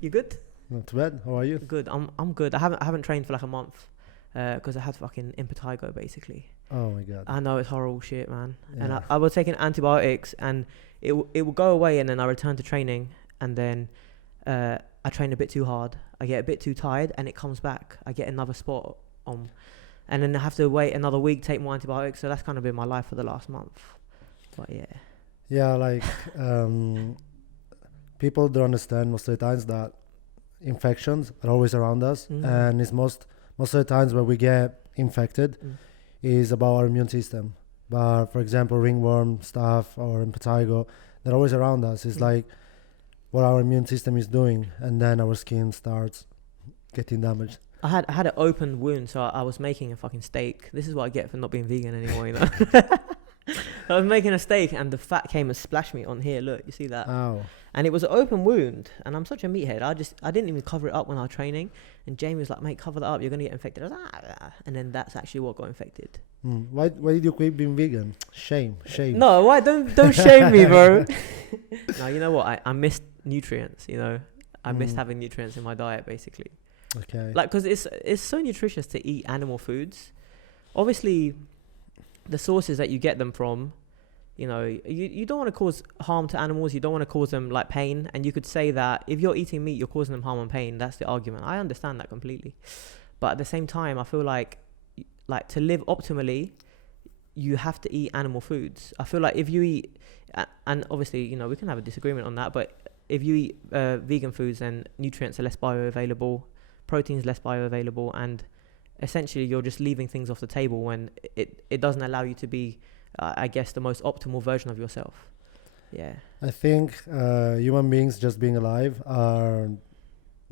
You good? Not too bad. How are you? Good. I'm good. I haven't trained for like a month because I had fucking impetigo basically. Oh my god. I know it's horrible shit, man. Yeah. And I was taking antibiotics, and it will go away, and then I return to training, and then I train a bit too hard. I get a bit too tired, and it comes back. I get another spot on, and then I have to wait another week, take more antibiotics. So that's kind of been my life for the last month. But yeah. Yeah, like people don't understand most of the times that infections are always around us, and it's most of the times when we get infected is about our immune system. But for example, ringworm stuff or impetigo, they're always around us. It's like what our immune system is doing, and then our skin starts getting damaged. I had an open wound, so I was making a fucking steak. This is what I get for not being vegan anymore, you know. I was making a steak, and the fat came and splashed me on here. Look, you see that? Ow. And it was an open wound, and I'm such a meathead. I didn't even cover it up when I was training. And Jamie was like, "Mate, cover that up. You're gonna get infected." I was like, ah. And then that's actually what got infected. Why did you quit being vegan? Shame. No, why? Don't shame me, bro. No, you know what? I missed nutrients. You know, I missed having nutrients in my diet, basically. Okay. Like, because it's so nutritious to eat animal foods. Obviously, the sources that you get them from, you know, you don't want to cause harm to animals. You don't want to cause them like pain. And you could say that if you're eating meat, you're causing them harm and pain. That's the argument. I understand that completely. But at the same time, I feel like to live optimally, you have to eat animal foods. I feel like if you eat, and obviously, you know, we can have a disagreement on that, but if you eat vegan foods, then nutrients are less bioavailable, protein's less bioavailable, and essentially you're just leaving things off the table when it doesn't allow you to be, I guess, the most optimal version of yourself. Yeah. I think human beings just being alive are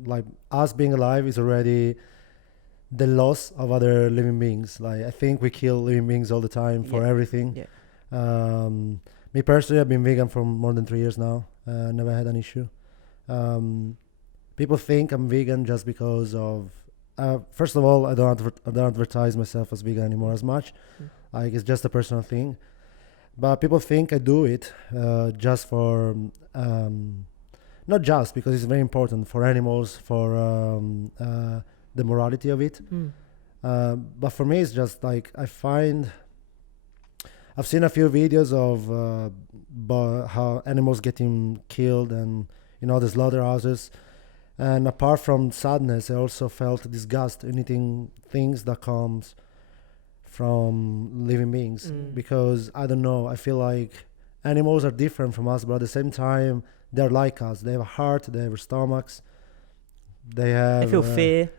like us being alive is already the loss of other living beings. Like I think we kill living beings all the time for everything. Yeah. Me personally, I've been vegan for more than 3 years now. Never had an issue. People think I'm vegan just because of. First of all, I don't advertise myself as vegan anymore as much. Like it's just a personal thing. But people think I do it just for, not just because it's very important for animals, for the morality of it. But for me, it's just like I've seen a few videos of how animals getting killed and, you know, the slaughterhouses. And apart from sadness, I also felt disgust in eating things that comes from living beings. Because, I don't know, I feel like animals are different from us, but at the same time, they're like us. They have a heart, they have stomachs, they feel fear.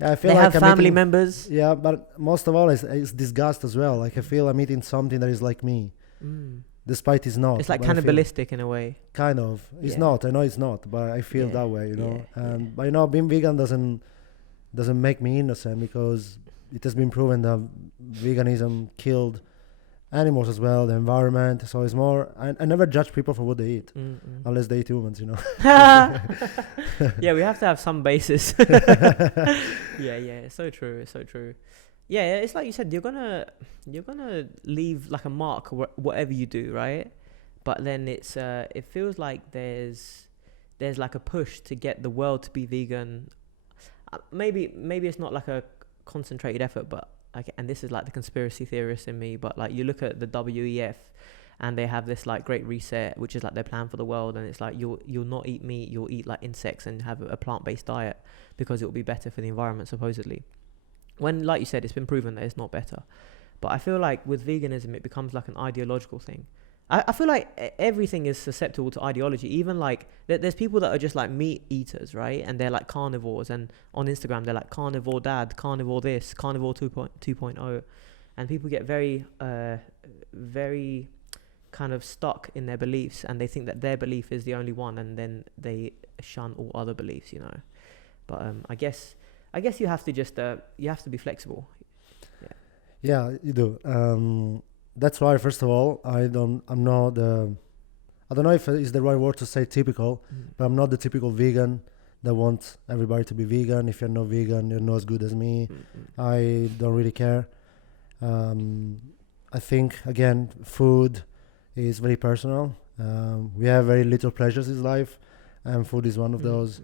Yeah, I feel they like have I'm family eating, members. Yeah, but most of all, it's disgust as well. Like I feel I'm eating something that is like me. Despite it's not. It's like cannibalistic in a way. Kind of. It's not. I know it's not, but I feel that way, you know. But you know, being vegan doesn't make me innocent, because it has been proven that veganism killed animals as well, the environment. So it's more. I never judge people for what they eat, unless they eat humans, you know. Yeah, we have to have some basis. Yeah, it's so true. It's so true. Yeah, it's like you said, you're gonna leave like a mark whatever you do, right? But then it feels like there's like a push to get the world to be vegan. Maybe it's not like a concentrated effort, but and this is like the conspiracy theorist in me, but like you look at the WEF and they have this like great reset, which is like their plan for the world, and it's like you'll not eat meat, you'll eat like insects and have a plant-based diet because it will be better for the environment, supposedly. When, like you said, it's been proven that it's not better. But I feel like with veganism, it becomes like an ideological thing. I feel like everything is susceptible to ideology. Even like, there's people that are just like meat eaters, right? And they're like carnivores. And on Instagram, they're like carnivore dad, carnivore this, carnivore 2.0. And people get very, very kind of stuck in their beliefs. And they think that their belief is the only one. And then they shun all other beliefs, you know. But I guess you have to just you have to be flexible. Yeah, you do. That's why, first of all, I don't know if it's the right word to say typical, but I'm not the typical vegan that wants everybody to be vegan. If you're not vegan, you're not as good as me. I don't really care. I think, again, food is very personal. We have very little pleasures in life, and food is one of those.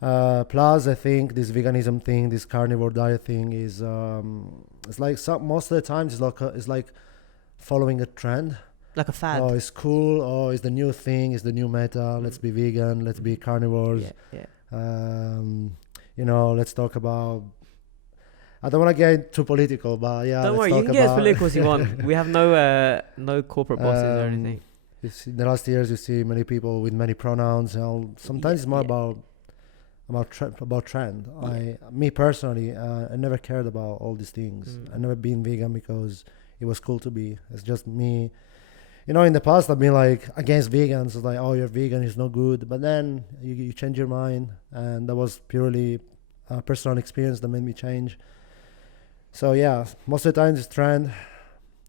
Plus, I think this veganism thing, this carnivore diet thing, is it's like most of the times it's like following a trend. Like a fad. Oh, it's cool. Oh, it's the new thing. It's the new meta. Let's be vegan. Let's be carnivores. Yeah. Let's talk about. I don't want to get too political, but yeah. Don't worry, you can get as political as you want. We have no corporate bosses or anything. In the last years, you see many people with many pronouns. Sometimes it's more about trend. Me personally, I never cared about all these things. I never been vegan because it was cool to be. It's just me. In the past, I've been like against vegans. It's like, oh, you're vegan, it's no good. But then you change your mind, and that was purely a personal experience that made me change. So yeah, most of the time it's trend.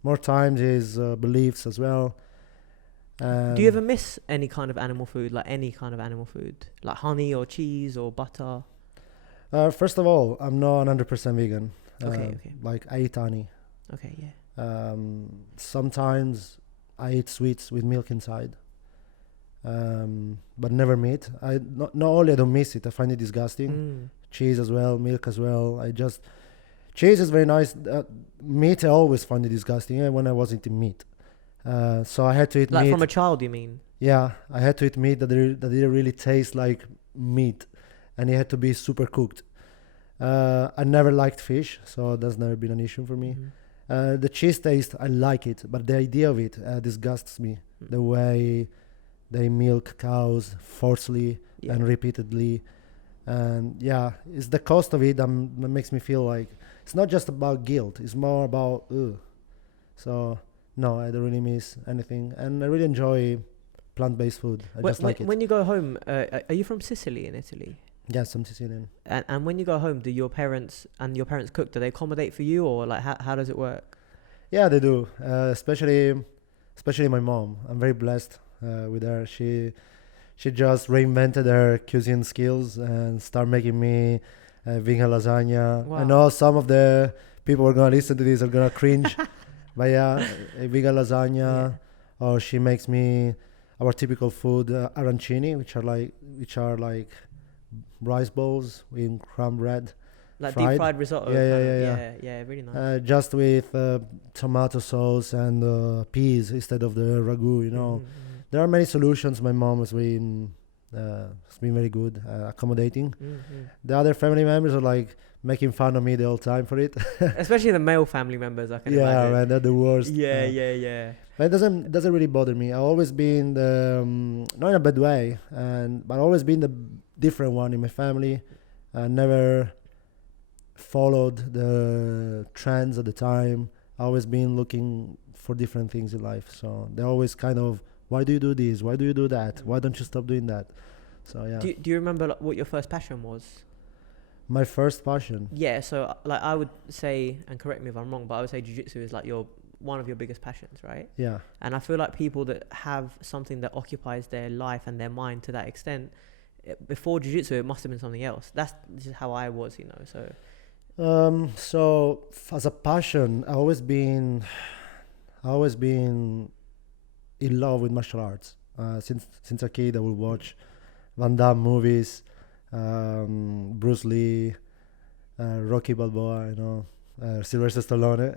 More times is beliefs as well. Do you ever miss any kind of animal food, like honey or cheese or butter? First of all, I'm not 100% vegan. Okay. Like I eat honey. Okay, yeah. Sometimes I eat sweets with milk inside, but never meat. Not only I don't miss it, I find it disgusting. Cheese as well, milk as well. Cheese is very nice. Meat I always find it disgusting, even when I wasn't eating meat. So I had to eat meat. Like from a child, you mean? Yeah, I had to eat meat that didn't really taste like meat, and it had to be super cooked. I never liked fish, so that's never been an issue for me. The cheese taste, I like it, but the idea of it disgusts me. The way they milk cows forcefully and repeatedly. And yeah, it's the cost of it that makes me feel like it's not just about guilt, it's more about So no, I don't really miss anything, and I really enjoy plant-based food. I just like it. When you go home, are you from Sicily in Italy? Yes, I'm Sicilian. And when you go home, do your parents cook? Do they accommodate for you, or like how does it work? Yeah, they do. Especially my mom. I'm very blessed with her. She just reinvented her cuisine skills and started making me vegan lasagna. Wow. I know some of the people who are gonna listen to this are gonna cringe, but yeah, a vegan lasagna. Or she makes me our typical food, arancini, which are like rice bowls in crumb bread, like deep fried risotto. Yeah, really nice. Just with tomato sauce and peas instead of the ragu. There are many solutions. My mom has been very good, accommodating. The other family members are like making fun of me the whole time for it. Especially the male family members, I can imagine. Yeah, man, they're the worst. Yeah. But it doesn't really bother me. I've always been not in a bad way, but I've always been the different one in my family. I never followed the trends at the time. I've always been looking for different things in life. So they're always kind of, why do you do this? Why do you do that? Why don't you stop doing that? So yeah. Do you remember what your first passion was? My first passion? Yeah, so like I would say, and correct me if I'm wrong, but I would say jiu-jitsu is like one of your biggest passions, right? Yeah. And I feel like people that have something that occupies their life and their mind to that extent, before jiu-jitsu it must have been something else. That's just how I was, so. So as a passion, I always been in love with martial arts. Since a kid, I would watch Van Damme movies, Bruce Lee, Rocky Balboa, Sylvester Stallone,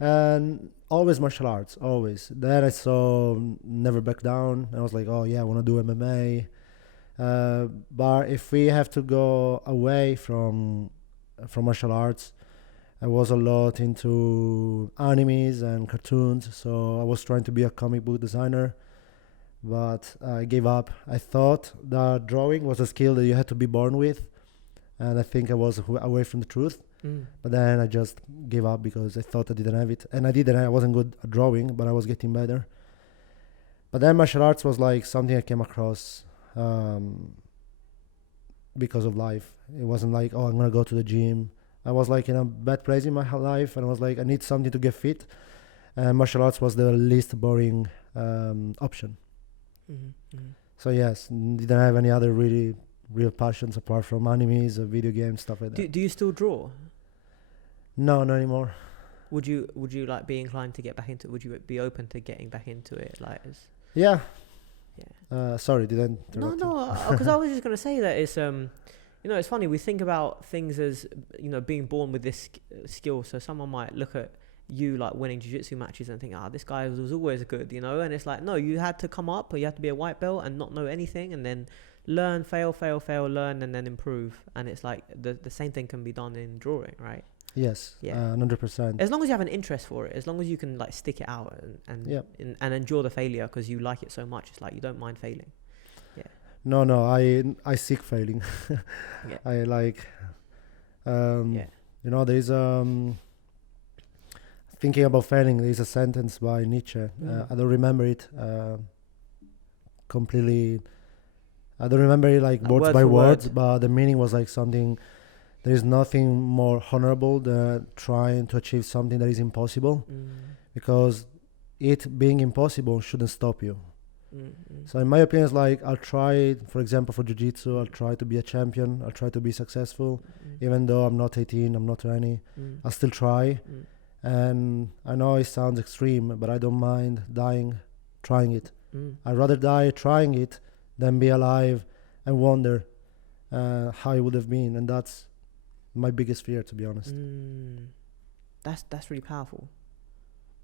and always martial arts, always. Then I saw Never Back Down, and I was like, oh yeah, I want to do MMA. But if we have to go away from martial arts, I was a lot into animes and cartoons, so I was trying to be a comic book designer, but I gave up. I thought that drawing was a skill that you had to be born with, and I think I was away from the truth. But then I just gave up because I thought I didn't have it, and I didn't. I wasn't good at drawing, but I was getting better. But then martial arts was like something I came across because of life. It wasn't like, oh, I'm gonna go to the gym. I was like in a bad place in my life, and I was like, I need something to get fit, and martial arts was the least boring option. So yes, didn't have any other really real passions apart from animes or video games, stuff like that. Do you still draw? No, not anymore. Would you like be inclined to get back into it? Would you be open to getting back into it? Yeah, Sorry, didn't interrupt you. No, because I was just gonna say that it's it's funny. We think about things as being born with this skill. So someone might look at you like winning jiu-jitsu matches and think, this guy was always good, and it's like, no, you had to come up, or you had to be a white belt and not know anything, and then learn, fail, learn, and then improve. And it's like the same thing can be done in drawing, right? Yes, 100%. As long as you have an interest for it, as long as you can like stick it out and endure the failure because you like it so much, it's like you don't mind failing. No, I seek failing. I like, there's thinking about failing. There's a sentence by Nietzsche. I don't remember it completely. I don't remember it like words by words, but the meaning was like something. There is nothing more honorable than trying to achieve something that is impossible, because it being impossible shouldn't stop you. So in my opinion, it's like I'll try, for example, for jiu-jitsu, I'll try to be a champion. I'll try to be successful, even though I'm not 18, I'm not 20. I'll still try. And I know it sounds extreme, but I don't mind dying trying it. I'd rather die trying it than be alive and wonder how it would have been. And that's my biggest fear, to be honest. That's really powerful.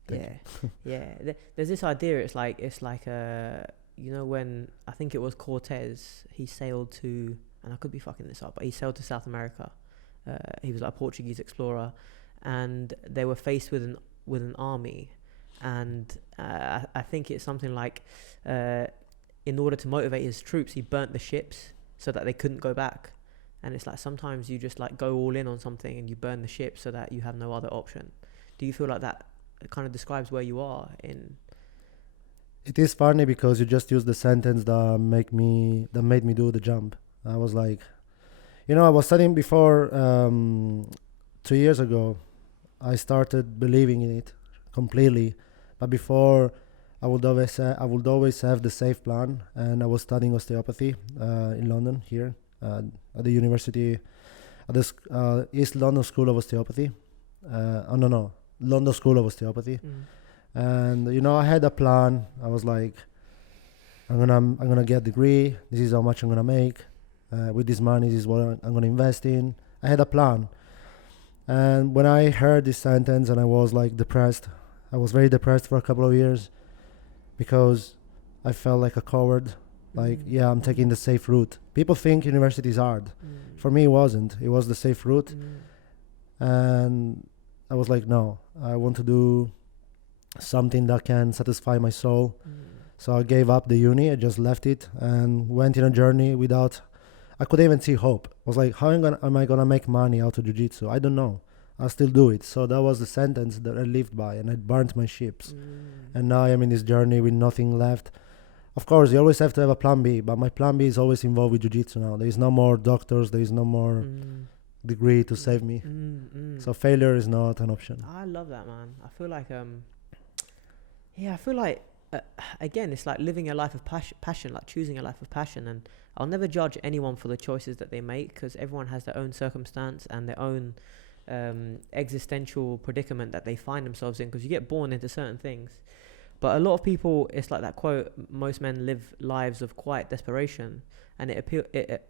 There's this idea. It's like when I think it was Cortez, he sailed to, and I could be fucking this up, but he sailed to South America. He was like a Portuguese explorer, and they were faced with an army, and I think it's something like in order to motivate his troops, he burnt the ships so that they couldn't go back. And it's like sometimes you just like go all in on something and you burn the ship so that you have no other option. Do you feel like that kind of describes where you are in? It is funny because you just used the sentence that made me do the jump. I was like, I was studying before 2 years ago. I started believing in it completely, but before I would always have the safe plan, and I was studying osteopathy in London here at the university, at the East London School of Osteopathy. London School of Osteopathy. And I had a plan. I was like, I'm gonna get a degree. This is how much I'm gonna make. With this money, this is what I'm gonna invest in. I had a plan. And when I heard this sentence, and I was like depressed, I was very depressed for a couple of years because I felt like a coward. Like, I'm taking the safe route. People think university is hard. For me, it wasn't. It was the safe route. And I was like, no, I want to do something that can satisfy my soul. So I gave up the uni. I just left it and went in a journey without, I couldn't even see hope. I was like, how am I gonna make money out of jiu-jitsu? I don't know. I'll still do it. So that was the sentence that I lived by, and I burnt my ships. And now I'm in this journey with nothing left. Of course, you always have to have a plan B, but my plan B is always involved with jiu-jitsu now. There is no more doctors. There is no more degree to save me. So failure is not an option. I love that, man. I feel like again, it's like living a life of passion, like choosing a life of passion. And I'll never judge anyone for the choices that they make, because everyone has their own circumstance and their own existential predicament that they find themselves in, because you get born into certain things. But a lot of people, it's like that quote, most men live lives of quiet desperation, and it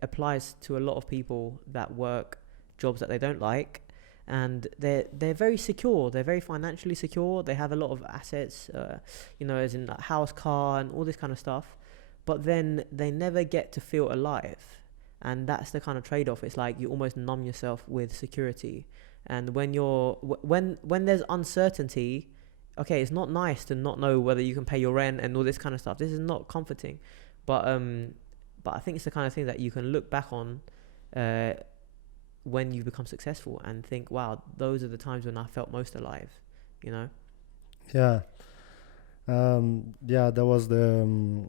applies to a lot of people that work jobs that they don't like, and they're very secure, they're very financially secure, they have a lot of assets, as in like house, car, and all this kind of stuff, but then they never get to feel alive. And that's the kind of trade-off. It's like you almost numb yourself with security, and when there's uncertainty, okay, it's not nice to not know whether you can pay your rent and all this kind of stuff. This is not comforting, but I think it's the kind of thing that you can look back on when you become successful and think, wow, those are the times when I felt most alive, Yeah. That was the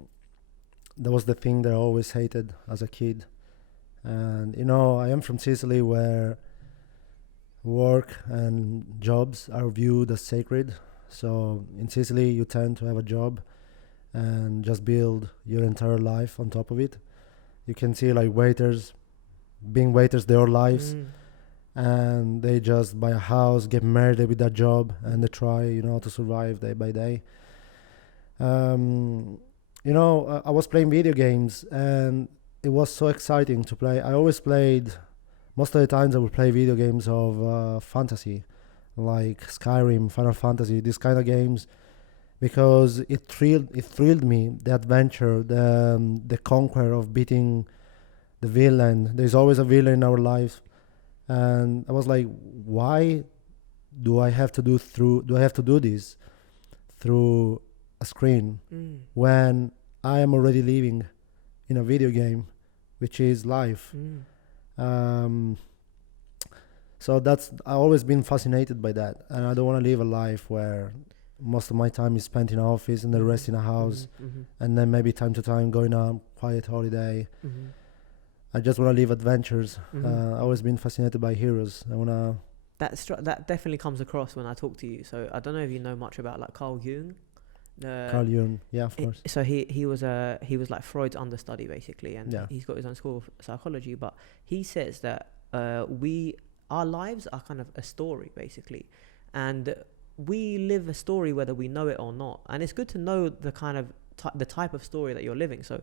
thing that I always hated as a kid. And I am from Sicily, where work and jobs are viewed as sacred. So in Sicily, you tend to have a job and just build your entire life on top of it. You can see like waiters being waiters their lives, and they just buy a house, get married with that job, and they try, to survive day by day. I was playing video games, and it was so exciting to play. I always played, most of the times I would play video games of fantasy, like Skyrim, Final Fantasy, these kind of games, because it thrilled me, the adventure, the conquer of beating the villain. There's always a villain in our life, and I was like, why do I have to do this through a screen when I am already living in a video game, which is life. Um, so I've always been fascinated by that, and I don't want to live a life where most of my time is spent in an office and the rest in a house, and then maybe time to time going on a quiet holiday. I just want to live adventures. I've always been fascinated by heroes. I want to. That definitely comes across when I talk to you. So I don't know if you know much about like Carl Jung. Carl Jung, yeah, of course. So he was like Freud's understudy basically, and Yeah. he's got his own school of psychology. But he says that our lives are kind of a story basically, and we live a story whether we know it or not. And it's good to know the kind of the type of story that you're living. So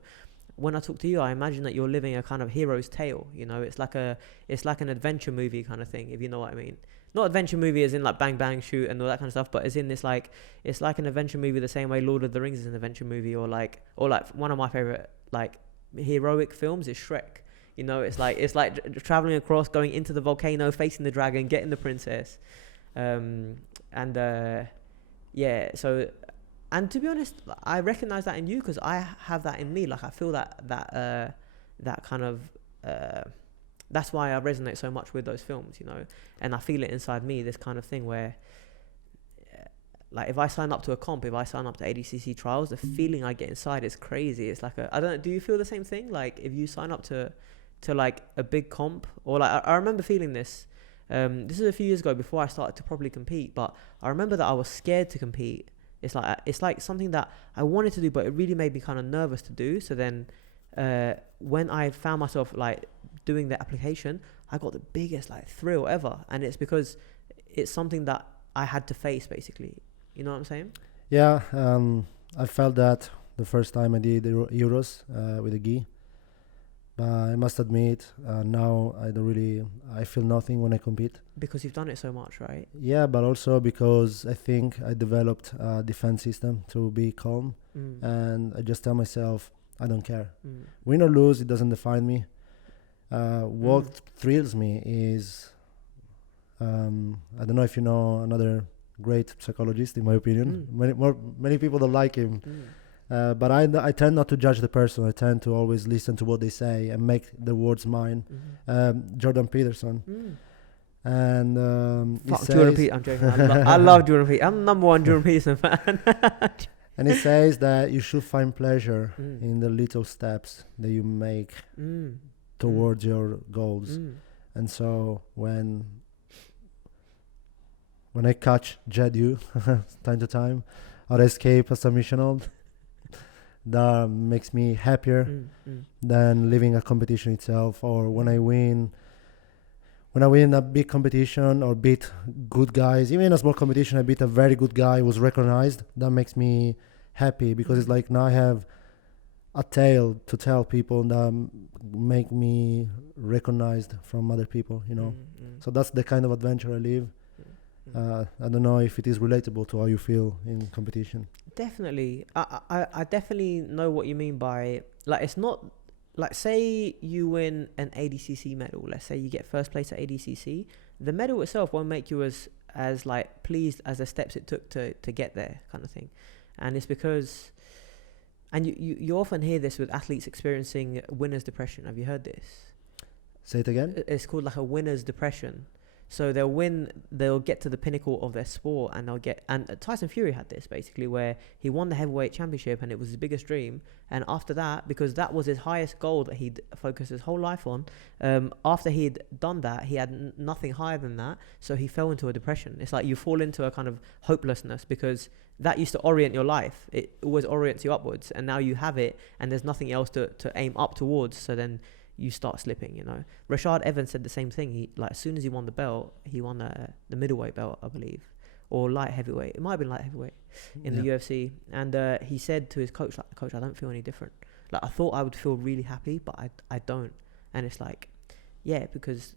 when I talk to you, I imagine that you're living a kind of hero's tale. It's like an adventure movie kind of thing, if you know what I mean. Not adventure movie as in like bang bang shoot and all that kind of stuff, but as in it's like an adventure movie the same way Lord of the Rings is an adventure movie, or like one of my favorite like heroic films is Shrek. It's like traveling across, going into the volcano, facing the dragon, getting the princess, So, and to be honest, I recognize that in you because I have that in me. Like I feel that kind of. That's why I resonate so much with those films, and I feel it inside me, this kind of thing where, like, if I sign up to a comp, if I sign up to ADCC trials, the feeling I get inside is crazy. It's like I don't know, do you feel the same thing? Like, if you sign up to like a big comp, or like, I remember feeling this. This is a few years ago before I started to properly compete, but I remember that I was scared to compete. It's like something that I wanted to do, but it really made me kind of nervous to do. So then, when I found myself like doing the application, I got the biggest like thrill ever, and it's because it's something that I had to face basically. You know what I'm saying? Yeah, I felt that the first time I did the Euros with the gi, but I must admit now I feel nothing when I compete. Because you've done it so much, right? Yeah, but also because I think I developed a defense system to be calm, and I just tell myself I don't care. Win or lose, it doesn't define me. What thrills me is, I don't know if you know another great psychologist, in my opinion. Many people don't like him, but I tend not to judge the person. I tend to always listen to what they say and make the words mine. Jordan Peterson. And fuck Jordan Peterson. I'm joking. I love Jordan Peterson. I'm the number one Jordan Peterson fan. And he says that you should find pleasure in the little steps that you make towards your goals. And so when I catch Jedu time to time, or escape a submission hold, that makes me happier than living a competition itself. Or when I win a big competition or beat good guys, even in a small competition, I beat a very good guy who was recognized. That makes me happy because it's like now I have a tale to tell people that make me recognized from other people, So that's the kind of adventure I live. I don't know if it is relatable to how you feel in competition. Definitely. I definitely know what you mean by, like, it's not, like, say you win an ADCC medal. Let's say you get first place at ADCC. The medal itself won't make you as like pleased as the steps it took to get there, kind of thing. And it's because, and you often hear this with athletes experiencing winner's depression. Have you heard this? Say it again. It's called like a winner's depression. So they'll get to the pinnacle of their sport, and and Tyson Fury had this basically, where he won the heavyweight championship and it was his biggest dream. And after that, because that was his highest goal that he'd focused his whole life on, after he'd done that, he had nothing higher than that. So he fell into a depression. It's like you fall into a kind of hopelessness because that used to orient your life. It always orients you upwards, and now you have it and there's nothing else to aim up towards. So then you start slipping, Rashad Evans said the same thing. He, like, as soon as he won the belt, he won the middleweight belt, I believe, or light heavyweight. It might have been light heavyweight in the UFC. And he said to his coach, like, coach, I don't feel any different. Like, I thought I would feel really happy, but I don't. And it's like, yeah, because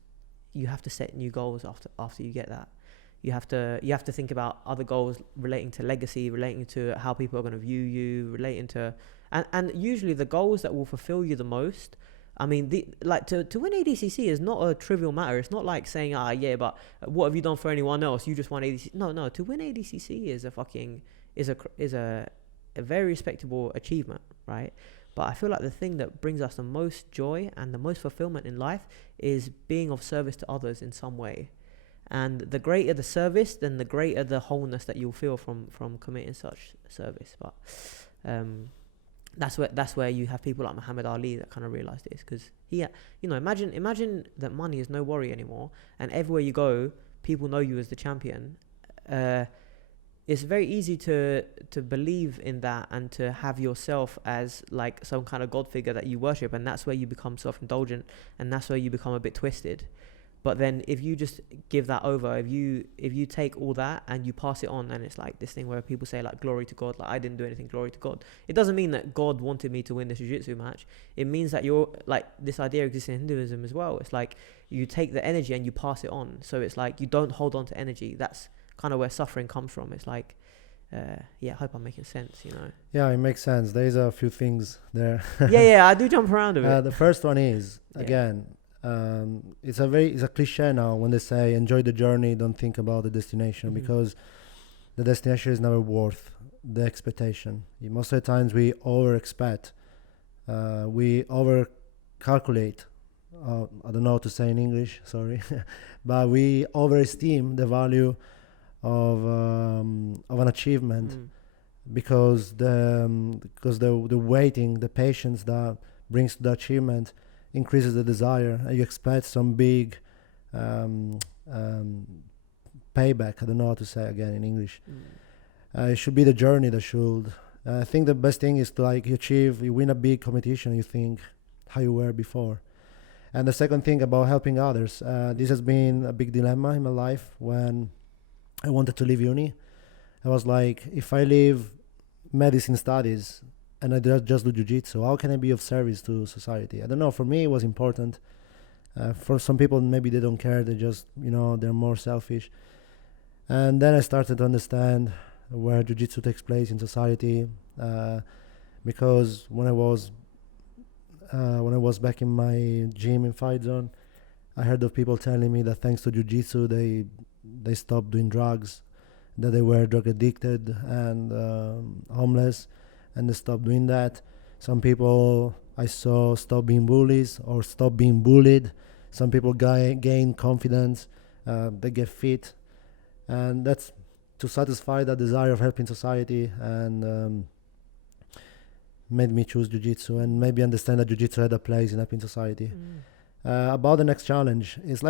you have to set new goals after you get that. You have to think about other goals relating to legacy, relating to how people are going to view you, relating to, and usually the goals that will fulfill you the most. I mean, to win ADCC is not a trivial matter. It's not like saying, but what have you done for anyone else? You just won ADCC. No. To win ADCC is a very respectable achievement, right? But I feel like the thing that brings us the most joy and the most fulfillment in life is being of service to others in some way. And the greater the service, then the greater the wholeness that you'll feel from committing such service. But that's where you have people like Muhammad Ali that kind of realize this, because imagine that money is no worry anymore, and everywhere you go, people know you as the champion. It's very easy to believe in that and to have yourself as like some kind of God figure that you worship, and that's where you become self-indulgent, and that's where you become a bit twisted. But then if you just give that over, if you take all that and you pass it on, and it's like this thing where people say like glory to God, like I didn't do anything, glory to God. It doesn't mean that God wanted me to win this jiu-jitsu match. It means that you're like, this idea exists in Hinduism as well. It's like you take the energy and you pass it on. So it's like you don't hold on to energy. That's kind of where suffering comes from. It's like, I hope I'm making sense, Yeah, it makes sense. There's a few things there. yeah, I do jump around a bit. The first one is, again, it's a cliche now when they say enjoy the journey, don't think about the destination, because the destination is never worth the expectation. Most of the times we over expect, we over calculate, I don't know how to say in English, sorry, but we overesteem the value of an achievement, because the waiting, the patience that brings to the achievement increases the desire, and you expect some big payback. I don't know how to say again in English. It should be the journey that should. I think the best thing is to you win a big competition, you think how you were before. And the second thing about helping others, this has been a big dilemma in my life. When I wanted to leave uni, I was like, if I leave medicine studies and I just do jiu-jitsu, how can I be of service to society? I don't know. For me, it was important. For some people, maybe they don't care. They just, they're more selfish. And then I started to understand where jiu-jitsu takes place in society. Because when I was back in my gym in Fight Zone, I heard of people telling me that thanks to jiu-jitsu, they stopped doing drugs, that they were drug addicted and homeless, and they stopped doing that. Some people I saw stop being bullies or stop being bullied. Some people gain confidence, they get fit, and that's to satisfy that desire of helping society, and made me choose jiu-jitsu and maybe understand that jiu-jitsu had a place in helping society. About the next challenge, it's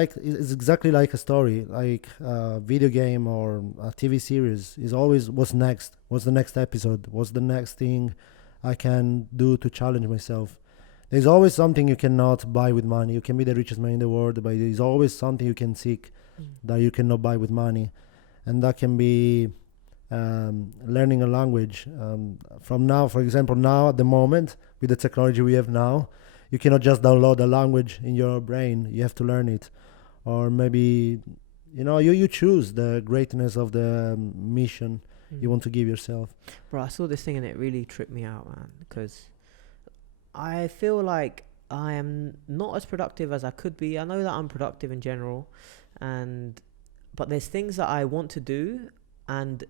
exactly like a story, like a video game or a TV series. Is always what's next, what's the next episode, what's the next thing I can do to challenge myself. There's always something you cannot buy with money. You can be the richest man in the world, but there's always something you can seek that you cannot buy with money, and that can be learning a language. From now, for example, now at the moment with the technology we have now, you cannot just download a language in your brain. You have to learn it. Or maybe, you choose the greatness of the mission you want to give yourself. Bro, I saw this thing and it really tripped me out, man, because I feel like I am not as productive as I could be. I know that I'm productive in general, but there's things that I want to do, and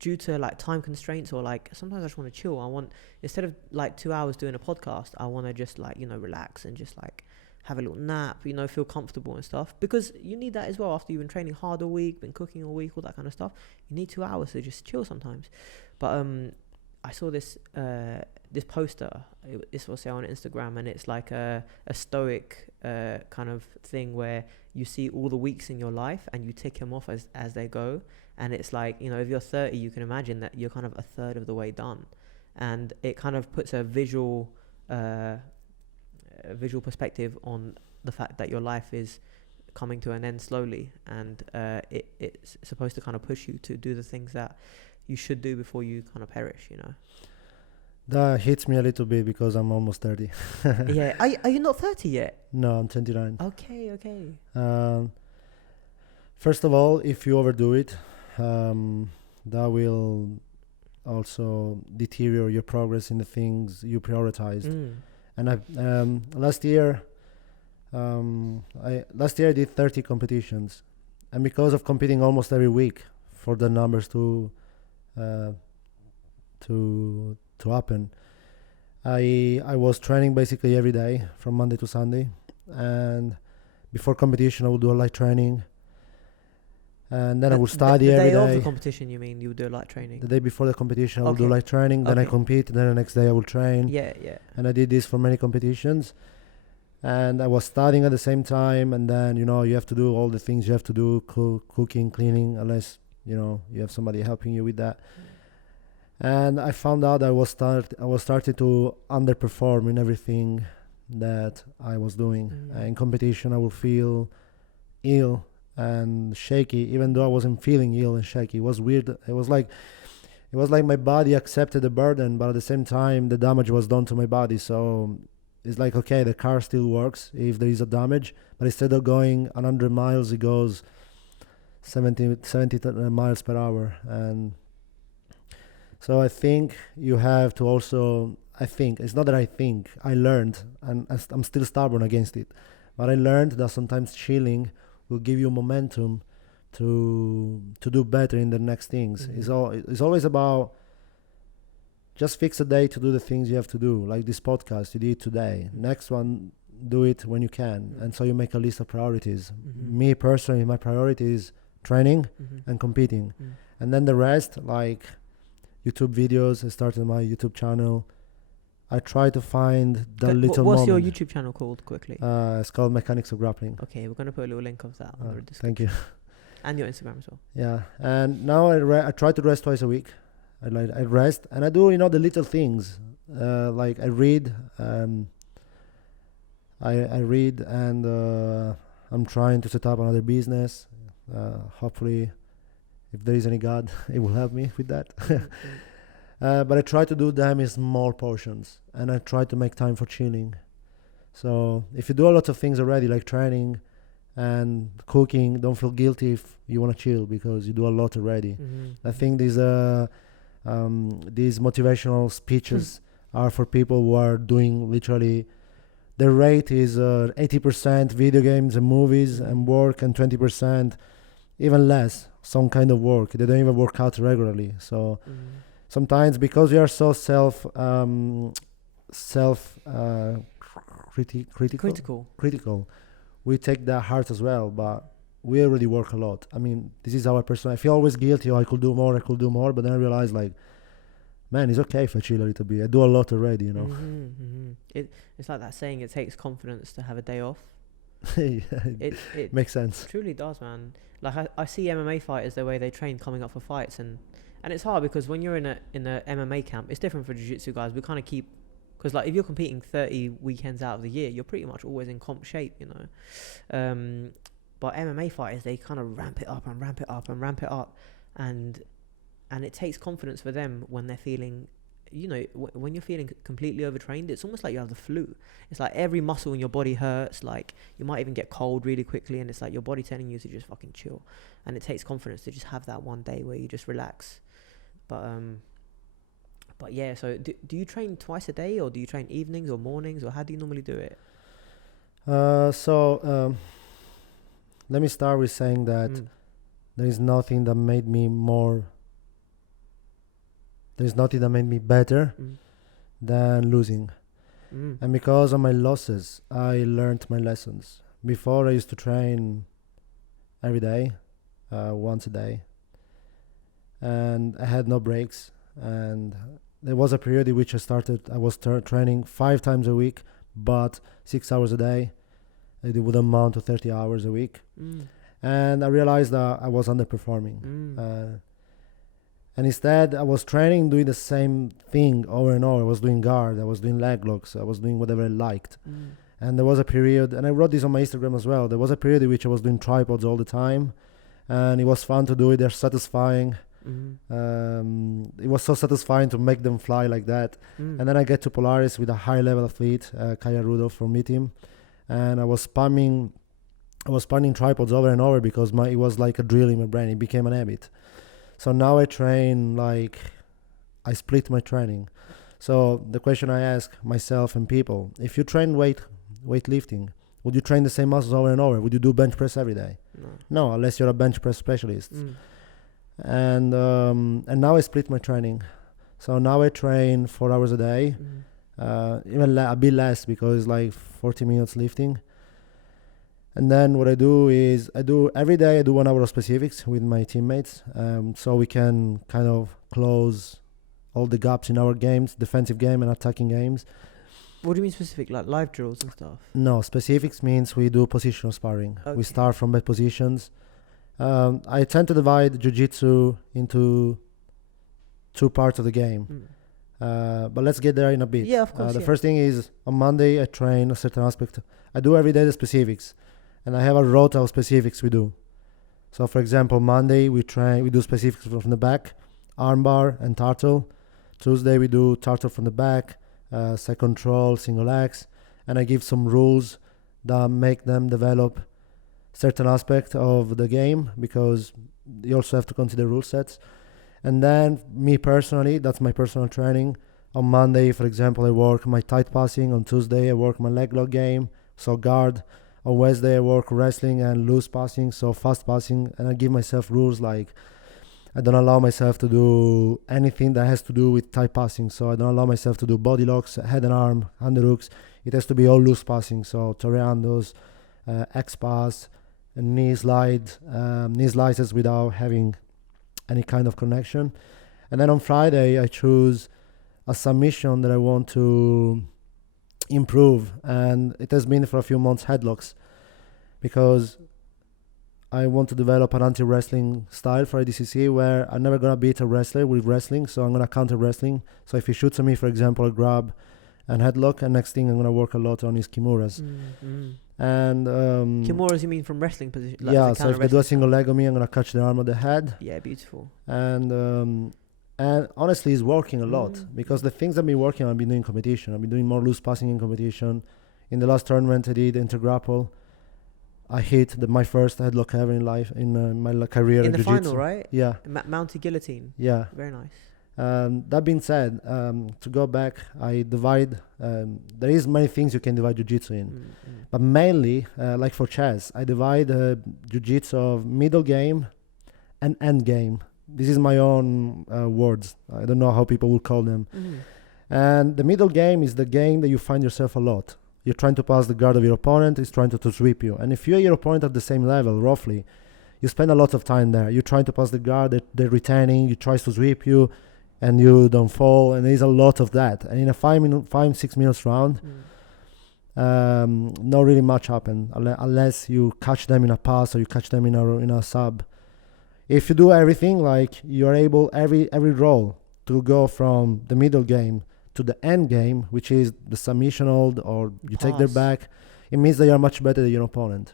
due to like time constraints, or like sometimes I just want to chill. I want, instead of like 2 hours doing a podcast, I want to just like, relax and just like have a little nap, feel comfortable and stuff, because you need that as well after you've been training hard all week, been cooking all week, all that kind of stuff. You need 2 hours to just chill sometimes. But I saw this poster. This was on Instagram, and it's like a stoic kind of thing where you see all the weeks in your life and you tick them off as they go. And it's like, if you're 30, you can imagine that you're kind of a third of the way done. And it kind of puts a visual perspective on the fact that your life is coming to an end slowly, and it's supposed to kind of push you to do the things that you should do before you kind of perish, you know. That hits me a little bit because I'm almost 30. Yeah. Are you not 30 yet? No, I'm 29. Okay. First of all, if you overdo it, that will also deteriorate your progress in the things you prioritized. And last year I did 30 competitions, and because of competing almost every week for the numbers to happen, I was training basically every day from Monday to Sunday, and before competition I would do a light training, and then I would study every day. The day of the competition, you mean? You would do light training? The day before the competition I would do light training, then I compete, then the next day I will train. Yeah. And I did this for many competitions, and I was studying at the same time, and then you have to do all the things you have to do, cooking, cleaning, unless you have somebody helping you with that. And I found out I was starting to underperform in everything that I was doing. In competition I would feel ill and shaky, even though I wasn't feeling ill and shaky. It was weird. It was like my body accepted the burden, but at the same time the damage was done to my body. So it's like, okay, the car still works if there is a damage, but instead of going 100 miles it goes 70 miles per hour. And so I think you have to also, it's not that I learned, and I'm still stubborn against it, but I learned that sometimes chilling will give you momentum to do better in the next things. It's always about just fix a day to do the things you have to do. Like this podcast, you did it today. Next one, do it when you can. And so you make a list of priorities. Me personally, my priority is training and competing. And then the rest, like YouTube videos. I started my YouTube channel. I try to find the little What's your moment. YouTube channel called, quickly? It's called Mechanics of Grappling. Okay, we're going to put a little link of that on the description. Thank you. And your Instagram as well. Yeah, and now I try to rest twice a week. I rest, and I do the little things. Like I read. I read, and I'm trying to set up another business. Hopefully, if there is any God, He will help me with that. But I try to do them in small portions, and I try to make time for chilling. So if you do a lot of things already, like training and cooking, don't feel guilty if you want to chill, because you do a lot already. I think these motivational speeches are for people who are doing literally, the rate is 80% video games and movies and work, and 20% even less, some kind of work. They don't even work out regularly. So sometimes, because we are so critical, we take that hard as well, but we already work a lot. I mean, this is our personal. I feel always guilty. I could do more, but then I realize, like, man, it's okay if I chill a little bit. I do a lot already, It's like that saying, it takes confidence to have a day off. It makes sense. Truly does, man. Like I see MMA fighters, the way they train coming up for fights, and it's hard, because when you're in a MMA camp, it's different for jiu-jitsu guys. We kind of keep, because like if you're competing 30 weekends out of the year, you're pretty much always in comp shape, But MMA fighters, they kind of ramp it up, and it takes confidence for them when they're feeling, when you're feeling completely overtrained. It's almost like you have the flu. It's like every muscle in your body hurts. Like you might even get cold really quickly, and it's like your body telling you to just fucking chill. And it takes confidence to just have that one day where you just relax. But yeah, so do you train twice a day, or do you train evenings or mornings, or how do you normally do it? Let me start with saying that there is nothing that made me better than losing. And because of my losses, I learned my lessons. Before, I used to train every day, once a day, and I had no breaks. And there was a period in which I was training 5 times a week, but 6 hours a day. It would amount to 30 hours a week. And I realized that I was underperforming. And instead, I was training, doing the same thing over and over. I was doing guard, I was doing leg locks, I was doing whatever I liked. And there was a period, and I wrote this on my Instagram as well. There was a period in which I was doing tripods all the time, and it was fun to do it. They're satisfying. It was so satisfying to make them fly like that. And then I get to Polaris with a high level athlete, Kaya Rudolph from my team, and I was spamming tripods over and over because it was like a drill in my brain. It became an habit. So now I train like I split my training. So the question I ask myself and people: if you train weightlifting, would you train the same muscles over and over? Would you do bench press every day? No, unless you're a bench press specialist. And now I split my training. So now I train 4 hours a day, even a bit less because it's like 40 minutes lifting. And then what I do is every day I do 1 hour of specifics with my teammates, so we can kind of close all the gaps in our games, defensive game and attacking games. What do you mean specific, like live drills and stuff? No, specifics means we do positional sparring. Okay. We start from bad positions. I tend to divide jiu-jitsu into 2 parts of the game. But let's get there in a bit. Yeah, of course. The first thing is on Monday I train a certain aspect. I do every day the specifics, and I have a rota of specifics we do. So for example, Monday we do specifics from the back, armbar and turtle. Tuesday we do turtle from the back, side control, single legs, and I give some rules that make them develop certain aspect of the game, because you also have to consider rule sets. And then me personally, that's my personal training. On Monday, for example, I work my tight passing. On Tuesday, I work my leg lock game, so guard. On Wednesday, I work wrestling and loose passing, so fast passing. And I give myself rules like I don't allow myself to do anything that has to do with tight passing. So I don't allow myself to do body locks, head and arm, underhooks. It has to be all loose passing, so toreandos, X pass, knee slides without having any kind of connection. And then on Friday I choose a submission that I want to improve, and it has been for a few months headlocks, because I want to develop an anti-wrestling style for ADCC where I'm never gonna beat a wrestler with wrestling, so I'm gonna counter wrestling. So if he shoots at me, for example, I grab and headlock, and next thing I'm gonna work a lot on his kimuras. And kimuras, you mean from wrestling position? Like yeah, so if they do a single leg on me, I'm gonna catch the arm of the head. Yeah, beautiful. And honestly, it's working a lot, because the things I've been working on, I've been doing competition. I've been doing more loose passing in competition. In the last tournament I did inter-grapple, I hit my first headlock ever in life, in my career in the jiu-jitsu. final, right? Yeah. Mounted guillotine. Yeah. Very nice. That being said, to go back, I divide. There is many things you can divide jiu-jitsu in, but mainly, like for chess, I divide jiu-jitsu of middle game and end game. This is my own words. I don't know how people would call them. And the middle game is the game that you find yourself a lot. You're trying to pass the guard of your opponent. He's trying to sweep you. And if you and your opponent at the same level, roughly, you spend a lot of time there. You're trying to pass the guard. They're retaining. You try to sweep you, and you don't fall. And there's a lot of that. And in a 5-6 minutes round, not really much happen unless you catch them in a pass or you catch them in a sub. If you do everything, like you're able every roll to go from the middle game to the end game, which is the submission hold or you take their back, it means that you're much better than your opponent.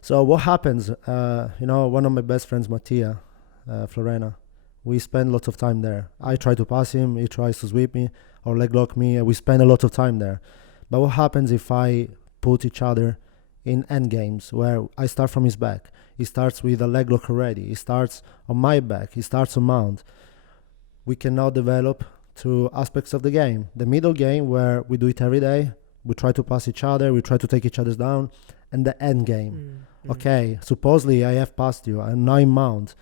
So what happens, one of my best friends, Mattia Florena, we spend lots of time there. I try to pass him, he tries to sweep me or leg lock me, we spend a lot of time there. But what happens if I put each other in end games where I start from his back? He starts with a leg lock already. He starts on my back. He starts on mount. We can now develop 2 aspects of the game. The middle game, where we do it every day. We try to pass each other. We try to take each other down. And the end game. Okay, supposedly I have passed you. I'm now in mount.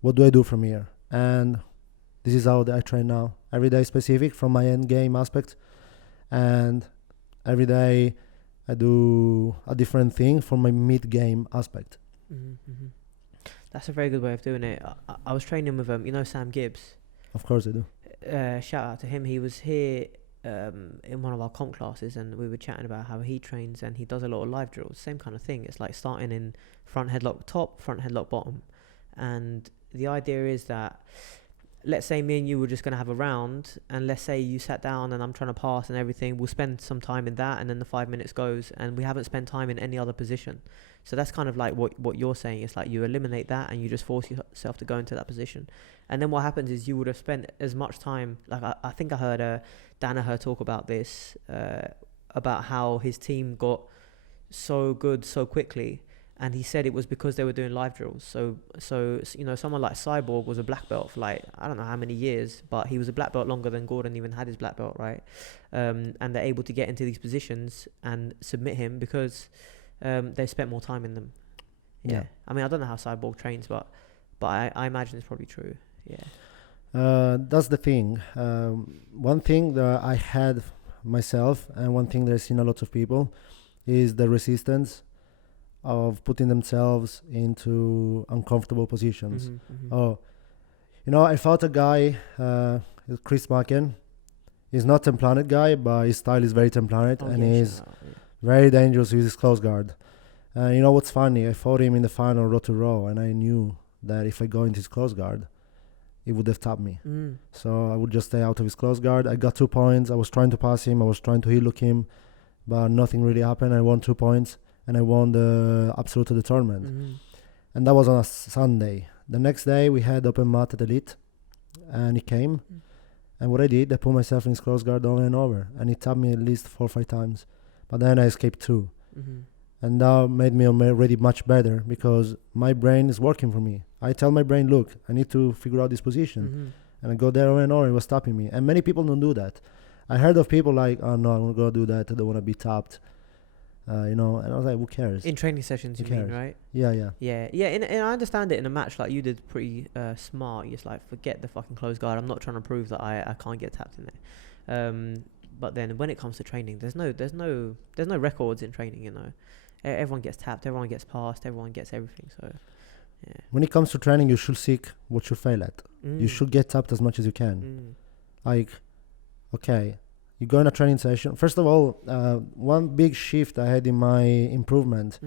What do I do from here? And this is how I train now. Every day specific from my end game aspect. And every day I do a different thing from my mid-game aspect. That's a very good way of doing it. I was training with Sam Gibbs. Of course I do. Shout out to him. He was here in one of our comp classes, and we were chatting about how he trains, and he does a lot of live drills. Same kind of thing. It's like starting in front headlock top, front headlock bottom, and the idea is that let's say me and you were just going to have a round, and let's say you sat down and I'm trying to pass and everything, we'll spend some time in that, and then the 5 minutes goes and we haven't spent time in any other position. So that's kind of like what you're saying. It's like you eliminate that and you just force yourself to go into that position. And then what happens is you would have spent as much time, like I think I heard Danaher talk about this, about how his team got so good so quickly. And he said it was because they were doing live drills. So you know, someone like Cyborg was a black belt for like, I don't know how many years, but he was a black belt longer than Gordon even had his black belt, right? And they're able to get into these positions and submit him because they spent more time in them. Yeah. I mean, I don't know how Cyborg trains, but I imagine it's probably true. Yeah. That's the thing. One thing that I had myself, and one thing that I've seen a lot of people, is the resistance of putting themselves into uncomfortable positions. Oh, you know, I fought a guy, Chris Macken. He's not Templanet guy, but his style is very Templanet, and he's very dangerous with his close guard. You know what's funny? I fought him in the final row to row, and I knew that if I go into his close guard, he would have tapped me. So I would just stay out of his close guard. I got 2 points. I was trying to pass him. I was trying to heel hook him, but nothing really happened. I won 2 points. And I won the absolute of the tournament. And that was on a Sunday. The next day we had open mat at Elite, and he came. And what I did, I put myself in his close guard over and over, and he tapped me at least 4 or 5 times. But then I escaped 2. And that made me already much better because my brain is working for me. I tell my brain, look, I need to figure out this position. And I go there over and over, it was tapping me. And many people don't do that. I heard of people like, oh no, I'm going to go do that, I don't want to be tapped. You know, and I was like, who cares? In training sessions, you mean, right? Yeah. And I understand it in a match like you did pretty smart. You're just like, forget the fucking close guard. I'm not trying to prove that I can't get tapped in there. But then when it comes to training, there's no records in training. You know, everyone gets tapped, everyone gets passed, everyone gets everything. So yeah. When it comes to training, you should seek what you fail at. You should get tapped as much as you can. Like, okay. You go in a training session. First of all, one big shift I had in my improvement,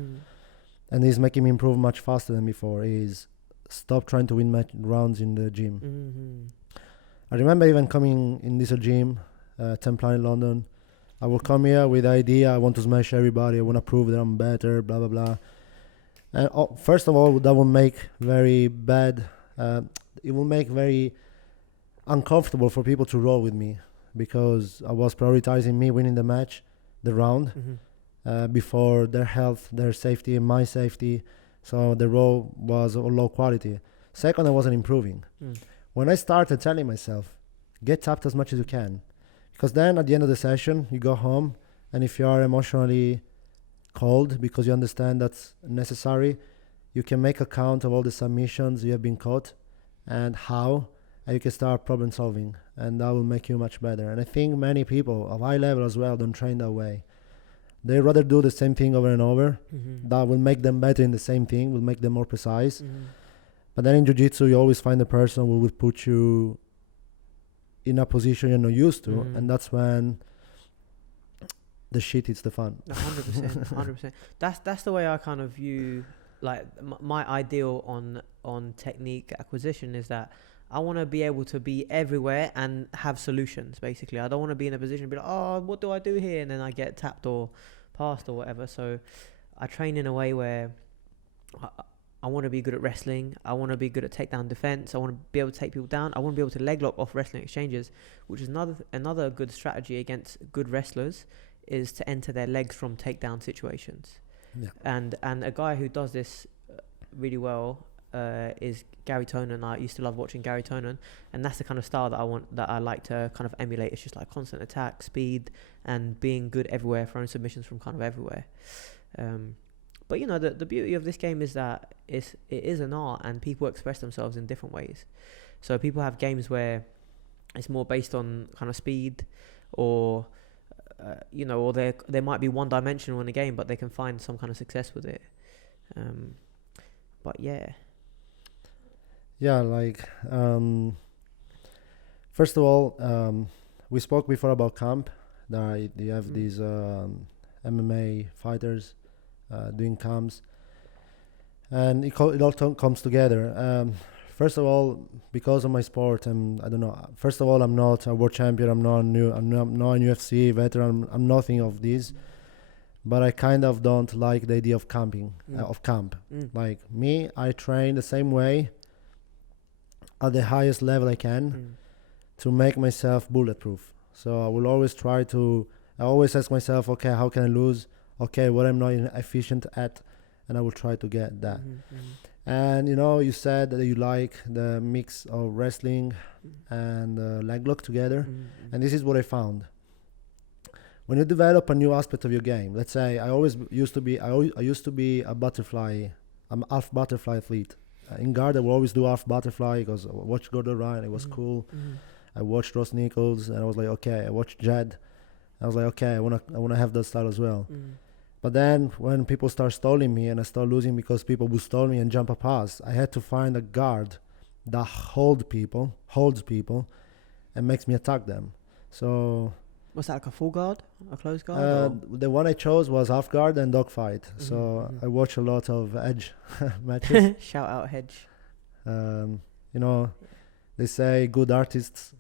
and is making me improve much faster than before, is stop trying to win rounds in the gym. I remember even coming in this gym, Templar in London. I will come here with the idea, I want to smash everybody, I want to prove that I'm better, blah, blah, blah. And first of all, that will make very bad, it will make very uncomfortable for people to roll with me. Because I was prioritizing me winning the match, the round, before their health, their safety, and my safety. So the role was of low quality. Second, I wasn't improving. When I started telling myself, get tapped as much as you can. Because then at the end of the session, you go home, and if you are emotionally cold because you understand that's necessary, you can make a count of all the submissions you have been caught and how, and you can start problem solving. And that will make you much better. And I think many people of high level as well don't train that way. They rather do the same thing over and over. That will make them better in the same thing, will make them more precise. But then in jiu-jitsu, you always find a person who will put you in a position you're not used to. And that's when the shit hits the fan. 100%, 100%. That's the way I kind of view, like, my ideal on technique acquisition is that I want to be able to be everywhere and have solutions, basically. I don't want to be in a position to be like, oh, what do I do here? And then I get tapped or passed or whatever. So I train in a way where I want to be good at wrestling. I want to be good at takedown defense. I want to be able to take people down. I want to be able to leg lock off wrestling exchanges, which is another good strategy against good wrestlers, is to enter their legs from takedown situations. Yeah. And a guy who does this really well is Gary Tonin. I used to love watching Gary Tonin, and that's the kind of style that I like to kind of emulate. It's just like constant attack, speed, and being good everywhere, throwing submissions from kind of everywhere. But you know, the beauty of this game is that it is an art, and people express themselves in different ways. So people have games where it's more based on kind of speed, or or there might be one dimensional in the game, but they can find some kind of success with it. But yeah. Yeah, like, first of all, we spoke before about camp. That you have these MMA fighters doing camps, and it all comes together. first of all, because of my sport, and I don't know. First of all, I'm not a world champion. I'm not a UFC veteran. I'm nothing of these. But I kind of don't like the idea of camping, of camp. Like me, I train the same way at the highest level I can to make myself bulletproof. So I will always I always ask myself, okay, how can I lose? Okay, what I'm not efficient at, and I will try to get that. And you said that you like the mix of wrestling and leg lock together, and this is what I found. When you develop a new aspect of your game, let's say I used to be a butterfly, I'm half butterfly athlete. In guard, I will always do half butterfly because I watched Gordon Ryan, it was cool. I watched Ross Nichols, and I was like, okay. I watched Jed, I was like, okay, I wanna have that style as well. But then when people start stalling me and I start losing because people will stall me and jump a pass, I had to find a guard that holds people, and makes me attack them. So. Was that like a full guard, a close guard? The one I chose was half guard and dogfight. So I watch a lot of Edge matches. Shout out Hedge. They say good artists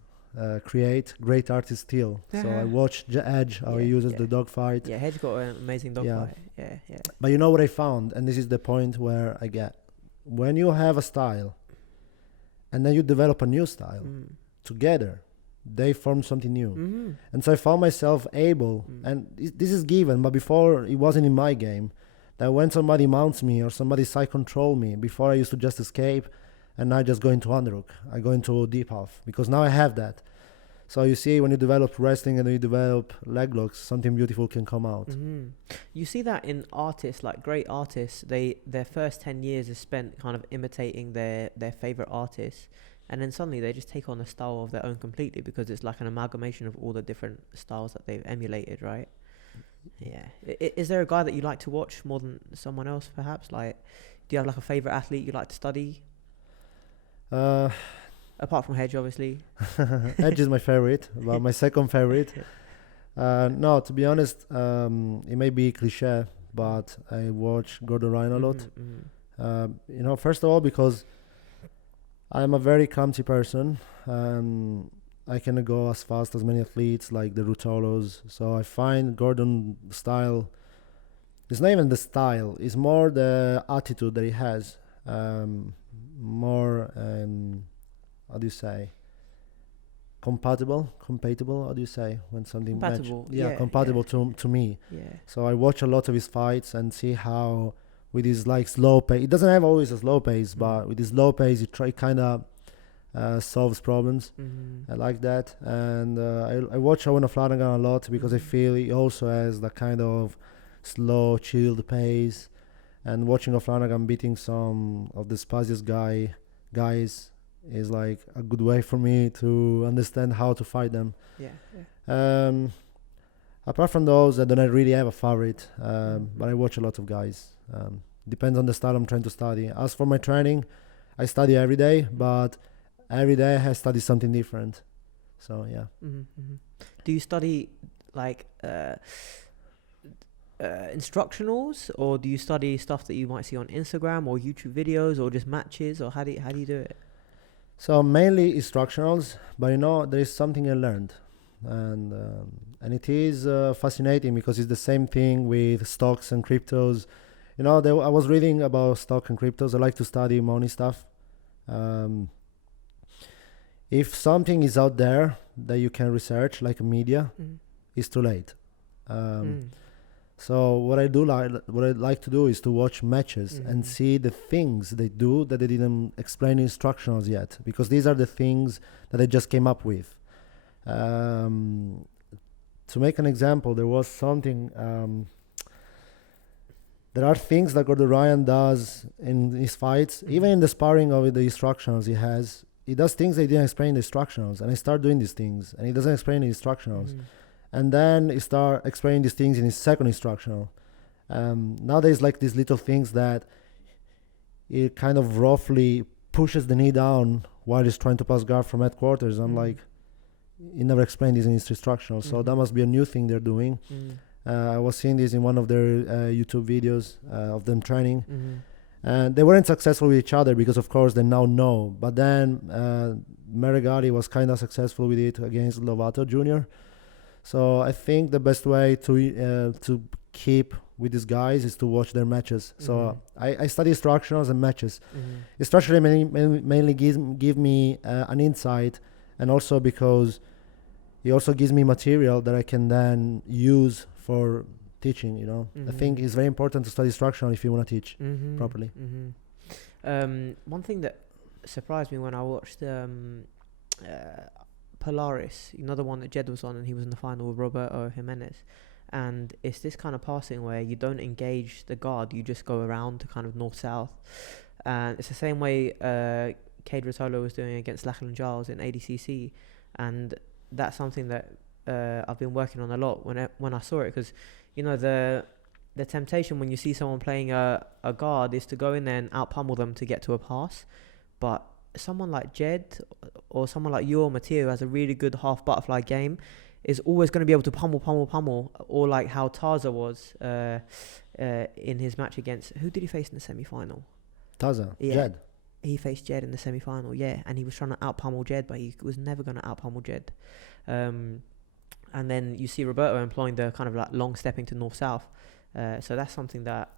create, great artists steal. So I watched Edge, how he uses the dogfight. Yeah, Hedge got an amazing dogfight. Yeah. But you know what I found, and this is the point where I get, when you have a style and then you develop a new style together, they form something new. And so I found myself able, and this is given, but before it wasn't in my game, that when somebody mounts me or somebody side control me, before I used to just escape and now just go into underhook. I go into deep half because now I have that. So you see, when you develop wrestling and you develop leg locks, something beautiful can come out. You see that in artists, like great artists, their first 10 years is spent kind of imitating their favorite artists. And then suddenly they just take on a style of their own completely because it's like an amalgamation of all the different styles that they've emulated, right? Yeah. Is there a guy that you like to watch more than someone else, perhaps? Like, do you have like a favorite athlete you like to study? Apart from Hedge, obviously. Hedge is my favorite, but my second favorite. No, to be honest, it may be cliche, but I watch Gordon Ryan a lot. First of all, because I'm a very clumsy person. I cannot go as fast as many athletes like the Rutolos. So I find Gordon style, it's not even the style, it's more the attitude that he has. More, how do you say? Compatible, how do you say? When something compatible. Compatible to me. Yeah. So I watch a lot of his fights and see how with his like slow pace, it doesn't have always a slow pace, but with his slow pace, he kind of solves problems. I like that. And I watch Owen Flanagan a lot because I feel he also has that kind of slow, chilled pace. And watching O'Flanagan beating some of the spiciest guys is like a good way for me to understand how to fight them. Apart from those, I don't really have a favorite, but I watch a lot of guys. Depends on the style I'm trying to study. As for my training, I study every day, but every day I study something different. So yeah. Do you study like instructionals, or do you study stuff that you might see on Instagram or YouTube videos, or just matches, or how do you do it? So mainly instructionals, but there is something I learned, and it is fascinating because it's the same thing with stocks and cryptos. I was reading about stock and cryptos. I like to study money stuff. If something is out there that you can research, like media, it's too late. So what I like to do is to watch matches and see the things they do that they didn't explain in instructionals yet, because these are the things that I just came up with. To make an example, there was something. There are things that Gordon Ryan does in his fights, even in the sparring of the instructionals he has. He does things they didn't explain in the instructionals, and I start doing these things, and he doesn't explain the instructionals. And then he start explaining these things in his second instructional. Now there's like these little things that it kind of roughly pushes the knee down while he's trying to pass guard from headquarters. I'm like, he never explained this in his instructional, so that must be a new thing they're doing. I was seeing this in one of their YouTube videos of them training. And they weren't successful with each other because, of course, they now know. But then Meregari was kind of successful with it against Lovato Jr. So I think the best way to keep with these guys is to watch their matches. So I study instructionals and matches. Instructional mainly give me an insight, and also because it also gives me material that I can then use for teaching, you know. I think it's very important to study instructional if you want to teach properly. One thing that surprised me when I watched Polaris, you know, the one that Jed was on, and he was in the final with Roberto Jimenez, and it's this kind of passing where you don't engage the guard, you just go around to kind of north-south, and it's the same way Cade Rotolo was doing against Lachlan Giles in ADCC, and that's something that I've been working on a lot when I saw it, because you know the temptation when you see someone playing a guard is to go in there and out pummel them to get to a pass, but someone like Jed or someone like you or Matteo who has a really good half butterfly game is always going to be able to pummel, or like how Taza was in his match against, who did he face in the semi-final? Taza, yeah. Jed. He faced Jed in the semi-final, yeah, and he was trying to out pummel Jed, but he was never going to out pummel Jed. And then you see Roberto employing the kind of like long stepping to north-south. So that's something that,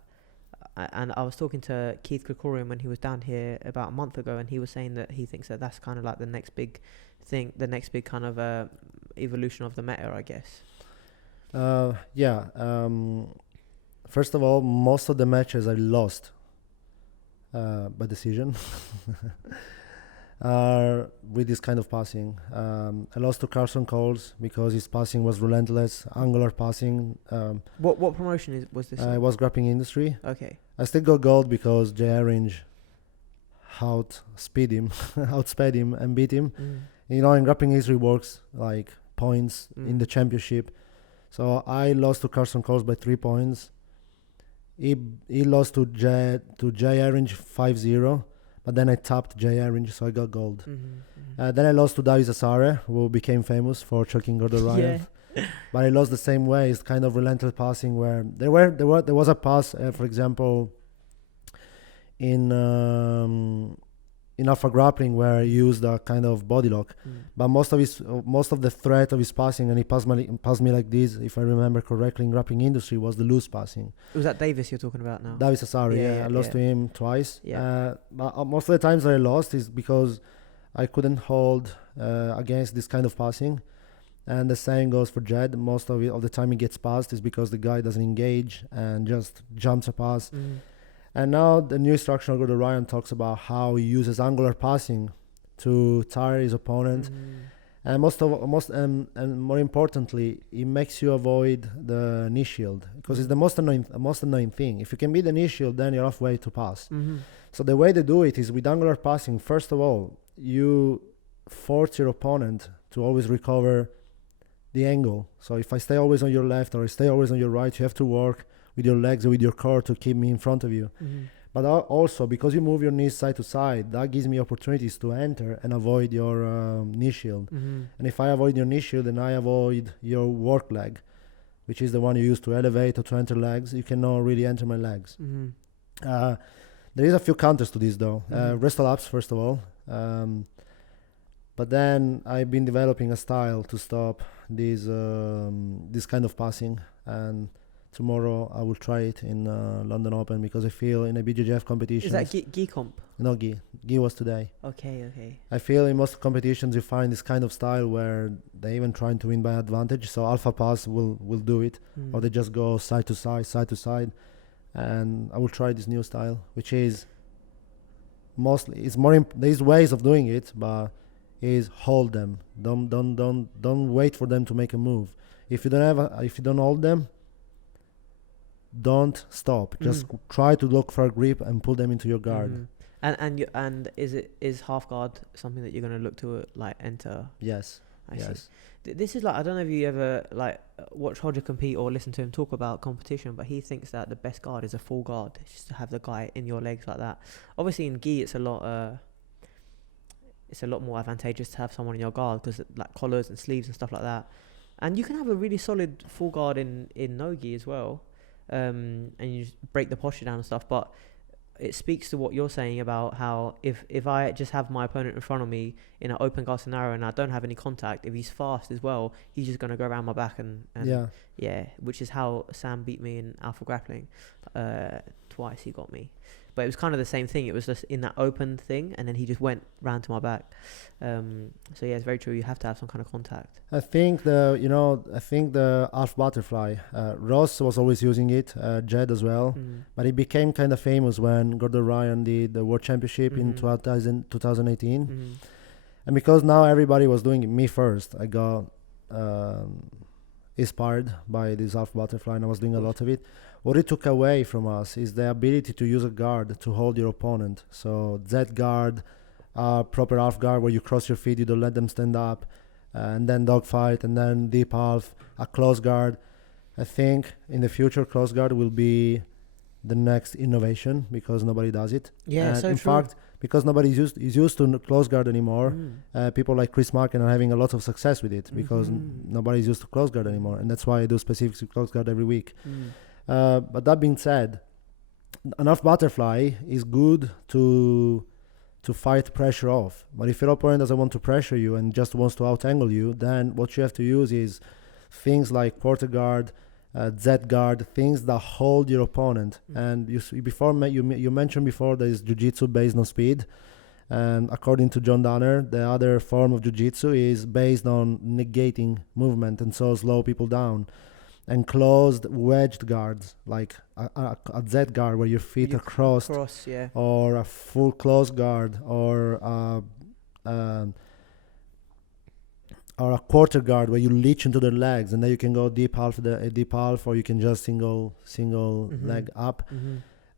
and I was talking to Keith Krikorian when he was down here about a month ago, and he was saying that he thinks that that's kind of like the next big thing, the next big kind of evolution of the meta, I guess. First of all, most of the matches I lost by decision are with this kind of passing. I lost to Carson Coles because his passing was relentless, angular passing. What promotion was this? I was Grappling Industry. Okay. I still got gold because Jay Arrange outsped him and beat him. You know, in Grappling Industry works like points in the championship. So I lost to Carson Coles by 3 points. He lost to Jay Arrange 5-0. But then I tapped Jay Arrange, so I got gold. Then I lost to Davis Asare, who became famous for choking Gordon Ryan. But I lost the same way. It's kind of relentless passing where there was a pass, for example, in Alpha Grappling where he used a kind of body lock. But most of the threat of his passing, and he passed me like this, if I remember correctly, in Grappling Industry, was the loose passing. Was that Davis you're talking about now? Davis Asari, I lost to him twice. But most of the times that I lost is because I couldn't hold against this kind of passing. And the same goes for Jed. Most of the time he gets passed is because the guy doesn't engage and just jumps a pass. And now the new instructional Gordon Ryan talks about how he uses angular passing to tire his opponent. And and more importantly, it makes you avoid the knee shield, because it's the most annoying thing. If you can beat the knee shield, then you're halfway to pass. So the way they do it is with angular passing. First of all, you force your opponent to always recover the angle. So if I stay always on your left or I stay always on your right, you have to work with your legs or with your core to keep me in front of you. But also, because you move your knees side to side, that gives me opportunities to enter and avoid your knee shield. And if I avoid your knee shield, then I avoid your work leg, which is the one you use to elevate or to enter legs. You cannot really enter my legs. There is a few counters to this, though. Wrestle ups, first of all. But then I've been developing a style to stop this kind of passing, and tomorrow I will try it in London Open, because I feel in a BJJF competition. Is that gi comp? No, gi. Gi was today. Okay. I feel in most competitions you find this kind of style where they even trying to win by advantage. So Alpha Pass will do it, or they just go side to side. And I will try this new style, which is mostly, it's more there's ways of doing it, but is hold them. Don't wait for them to make a move. If you don't hold them, don't stop. Just try to look for a grip and pull them into your guard. And is half guard something that you're going to look to like enter? Yes. I see. This is like, I don't know if you ever like watch Hodger compete or listen to him talk about competition, but he thinks that the best guard is a full guard. It's just to have the guy in your legs like that. Obviously in gi it's a lot more advantageous to have someone in your guard, because like collars and sleeves and stuff like that. And you can have a really solid full guard in no gi as well. And you just break the posture down and stuff. But it speaks to what you're saying about how if I just have my opponent in front of me in an open guard scenario and I don't have any contact, if he's fast as well, he's just going to go around my back and which is how Sam beat me in Alpha Grappling. Twice he got me. But it was kind of the same thing. It was just in that open thing, and then he just went round to my back. So yeah, it's very true. You have to have some kind of contact. I think the half butterfly. Ross was always using it. Jed as well, but it became kind of famous when Gordon Ryan did the World Championship in 2018, and because now everybody was doing it, me first, I got inspired by this half butterfly, and I was doing a lot of it. What it took away from us is the ability to use a guard to hold your opponent. So Z guard, proper half guard where you cross your feet, you don't let them stand up, and then dogfight, and then deep half, a close guard. I think in the future close guard will be the next innovation because nobody does it. Yeah, and so in true. fact, because nobody is used to close guard anymore, people like Chris Markin are having a lot of success with it because nobody's used to close guard anymore, and that's why I do specific to close guard every week. But that being said, an half butterfly is good to fight pressure off. But if your opponent doesn't want to pressure you and just wants to out-angle you, then what you have to use is things like quarter guard, Z guard, things that hold your opponent. And you mentioned before there is jiu-jitsu based on speed. And according to John Danner, the other form of jiu-jitsu is based on negating movement and so slow people down. And closed wedged guards, like a Z guard where your feet are crossed, or a full closed guard, or a quarter guard where you leech into their legs, and then you can go deep half, or you can just single leg up,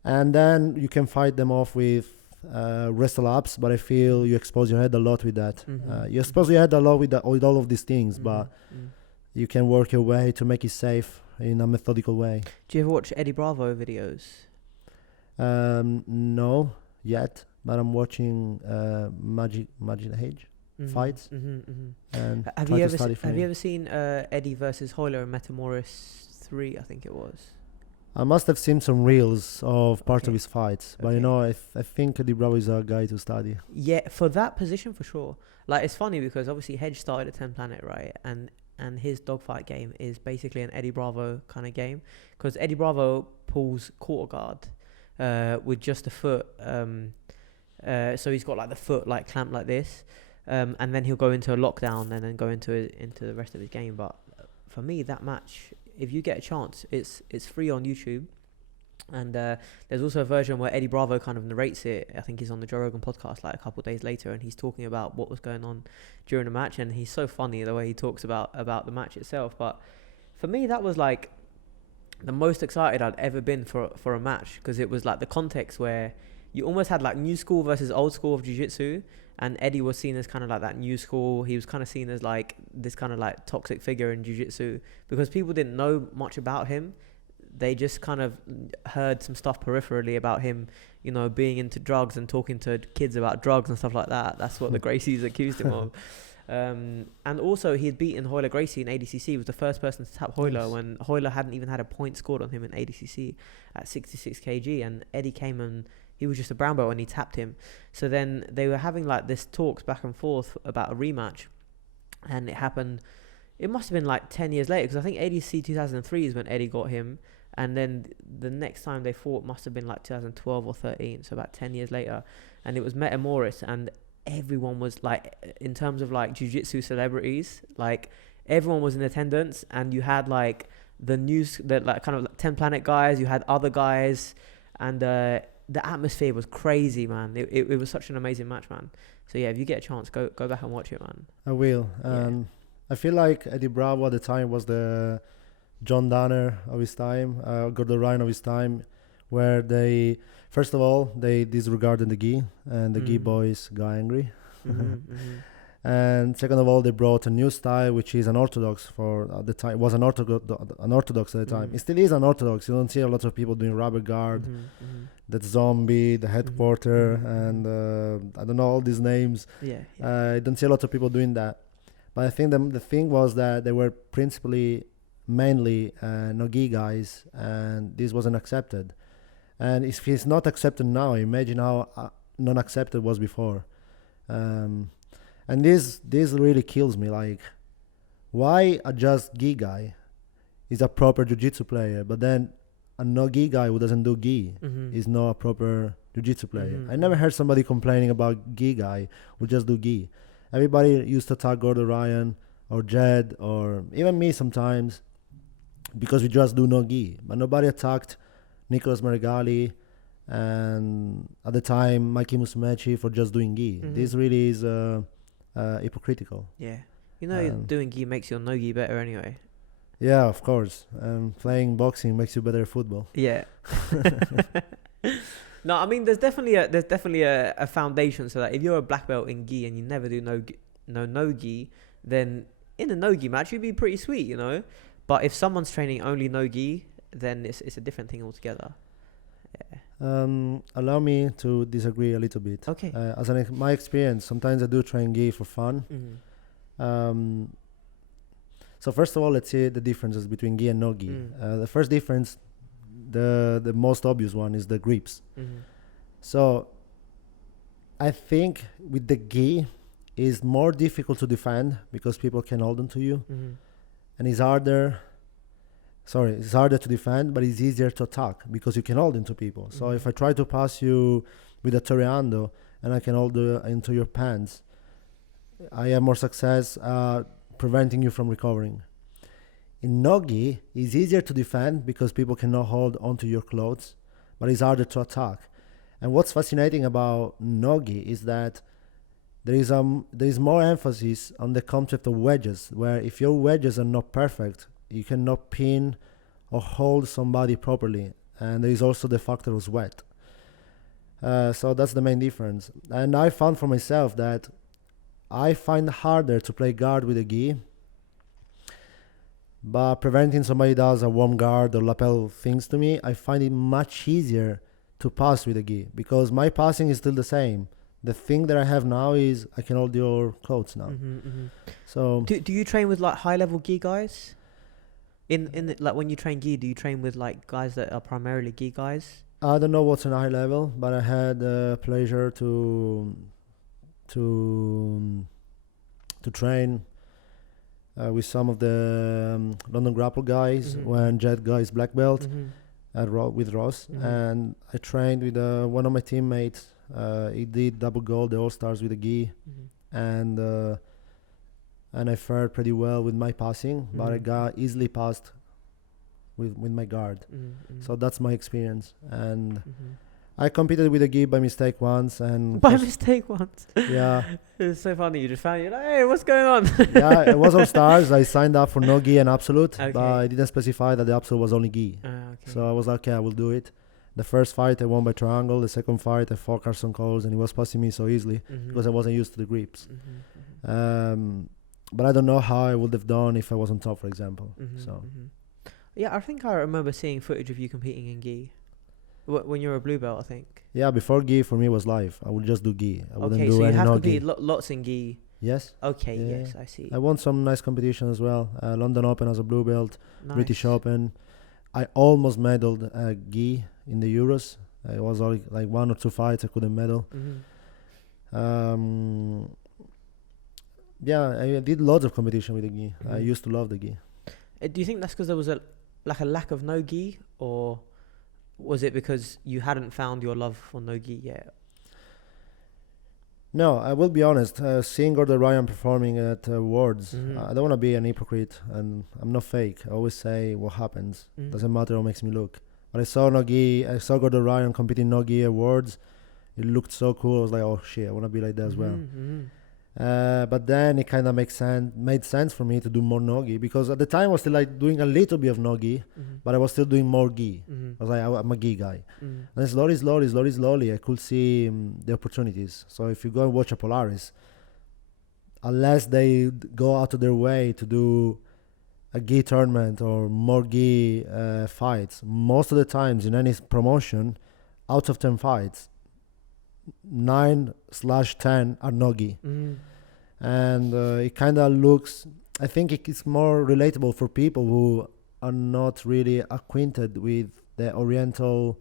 and then you can fight them off with wrestle ups. But I feel you expose your head a lot with that. You expose your head a lot with all of these things, but you can work your way to make it safe in a methodical way. Do you ever watch Eddie Bravo videos? No, yet, but I'm watching Magic Age fights. And have you ever seen Eddie versus Hoyler in Metamoris 3? I think it was. I must have seen some reels of part of his fights, but I think Eddie Bravo is a guy to study. Yeah, for that position for sure. Like, it's funny because obviously Hedge started at 10 Planet, right? And his dogfight game is basically an Eddie Bravo kind of game, because Eddie Bravo pulls quarter guard with just the foot. So he's got like the foot like clamped like this, and then he'll go into a lockdown and then go into the rest of his game. But for me, that match, if you get a chance, it's free on YouTube. And there's also a version where Eddie Bravo kind of narrates it. I think he's on the Joe Rogan podcast like a couple of days later, and he's talking about what was going on during the match. And he's so funny the way he talks about the match itself. But for me, that was like the most excited I'd ever been for a match, because it was like the context where you almost had like new school versus old school of jiu-jitsu, and Eddie was seen as kind of like that new school. He was kind of seen as like this kind of like toxic figure in jiu-jitsu because people didn't know much about him. They just kind of heard some stuff peripherally about him, being into drugs and talking to kids about drugs and stuff like that. That's what the Gracies accused him of. And also he had beaten Hoyler Gracie in ADCC. He was the first person to tap Hoyler when Hoyler hadn't even had a point scored on him in ADCC at 66 kg. And Eddie came and he was just a brown belt and he tapped him. So then they were having like this talks back and forth about a rematch. And it happened, it must have been like 10 years later, because I think ADCC 2003 is when Eddie got him. And then the next time they fought must have been like 2012 or 13, so about 10 years later. And it was Metamoris, and everyone was like, in terms of like jiu-jitsu celebrities, like everyone was in attendance, and you had like the like kind of like 10 Planet guys, you had other guys, and the atmosphere was crazy, man. It was such an amazing match, man. So yeah, if you get a chance, go back and watch it, man. I will. I feel like Eddie Bravo at the time was the John Danner of his time, Gordon Ryan of his time, where they, first of all, they disregarded the gi, and the gi boys got angry. And second of all, they brought a new style, which is unorthodox for at the time. It was unorthodox at the time. It still is unorthodox. You don't see a lot of people doing rubber guard, that zombie, the headquarter, and I don't know all these names. I don't see a lot of people doing that. But I think the thing was that they were mainly no-gi guys, and this wasn't accepted. And if it's not accepted now, imagine how non-accepted was before. And this really kills me. Like, why a just gi guy is a proper jiu-jitsu player, but then a no gi guy who doesn't do gi is not a proper jiu-jitsu player? I never heard somebody complaining about gi guy who just do gi. Everybody used to attack Gordon Ryan or Jed or even me sometimes because we just do no gi. But nobody attacked Nicolas Marigali and at the time Mikey Musumeci for just doing gi. This really is hypocritical. Yeah. You know, doing gi makes your no gi better anyway. Yeah, of course. Playing boxing makes you better at football. Yeah. No, I mean, there's definitely a foundation, so that if you're a black belt in gi and you never do no gi, then in a no gi match you'd be pretty sweet, you know. But if someone's training only no gi, then it's a different thing altogether. Yeah. Allow me to disagree a little bit. Okay. My experience, sometimes I do train gi for fun. So first of all, let's see the differences between gi and no gi. The first difference, the most obvious one, is the grips. So I think with the gi, it's more difficult to defend because people can hold on to you, and it's harder to defend, but it's easier to attack because you can hold into people. So if I try to pass you with a toreando and I can hold into your pants, I have more success preventing you from recovering. In no-gi, it's easier to defend because people cannot hold onto your clothes, but it's harder to attack. And what's fascinating about no-gi is that there is more emphasis on the concept of wedges, where if your wedges are not perfect, you cannot pin or hold somebody properly. And there is also the factor of sweat. So that's the main difference. And I found for myself that I find it harder to play guard with a gi, but preventing somebody does a warm guard or lapel things to me, I find it much easier to pass with a gi because my passing is still the same. The thing that I have now is I can hold your clothes now. So do you train with like high level gi guys? In like when you train gi, do you train with like guys that are primarily gi guys? I don't know what's on a high level, but I had the pleasure to train with some of the London Grapple guys when Jet guys black belt with Ross, and I trained with one of my teammates. He did double gold, the All Stars with a gi, and I fared pretty well with my passing, but I got easily passed with my guard. So that's my experience, and I competed with a gi by mistake once, and yeah. It's so funny. You just found it. Like, hey, what's going on? Yeah, it was All Stars. I signed up for no gi and absolute, but I didn't specify that the absolute was only gi. So I was like, okay, I will do it. The first fight I won by triangle. The second fight I fought Carson Coles, and he was passing me so easily because I wasn't used to the grips. But I don't know how I would have done if I was on top, for example. Yeah, I think I remember seeing footage of you competing in gi. When you're a blue belt, I think. Yeah, before gi for me was live. I would just do gi. I wouldn't do so you any have no competed gi. lots in gi. Yes. Okay, yeah. yes, I see. I won some nice competition as well. London Open as a blue belt, British Open. I almost medaled gi in the Euros. It was only like one or two fights I couldn't medal. Yeah, I did lots of competition with the gi. I used to love the gi. Do you think that's because there was a lack of no gi, or was it because you hadn't found your love for no gi yet? No, I will be honest. Seeing Gordon Ryan performing at Worlds, I don't want to be an hypocrite, and I'm not fake. I always say what happens. Doesn't matter how it makes me look. But I saw Gordon Ryan competing no gi at Worlds. It looked so cool. I was like, oh shit, I want to be like that as well. But then it kind of made sense for me to do more no gi, because at the time I was still like doing a little bit of no gi, but I was still doing more gi. I was like, I'm a gi guy. And slowly I could see the opportunities. So if you go and watch a Polaris, unless they go out of their way to do a gi tournament or more gi fights, most of the times in any promotion, out of 10 fights, 9/10 are no gi. And it kind of looks, I think it's more relatable for people who are not really acquainted with the Oriental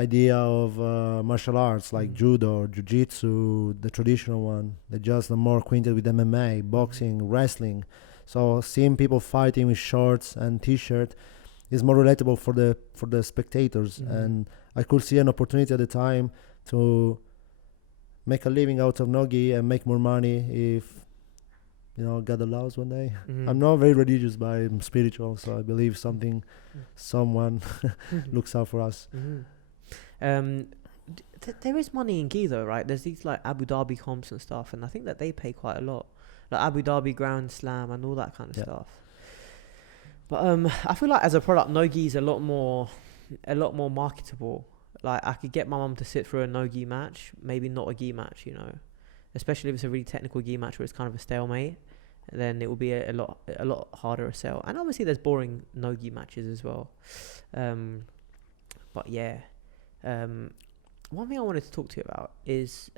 idea of martial arts like judo, jiu-jitsu, the traditional one. They're just more acquainted with MMA, boxing, wrestling. So seeing people fighting with shorts and t-shirt is more relatable for the spectators. And I could see an opportunity at the time to make a living out of nogi and make more money if, God allows one day. I'm not very religious, but I'm spiritual, so I believe someone looks out for us. There is money in gi though, right? There's these like Abu Dhabi comps and stuff, and I think that they pay quite a lot, like Abu Dhabi Grand Slam and all that kind of stuff. But I feel like as a product, no-gi is a lot more marketable. Like I could get my mum to sit through a no-gi match, maybe not a gi match, especially if it's a really technical gi match where it's kind of a stalemate. Then it will be a lot harder to sell. And obviously there's boring no-gi matches as well. But yeah, one thing I wanted to talk to you about is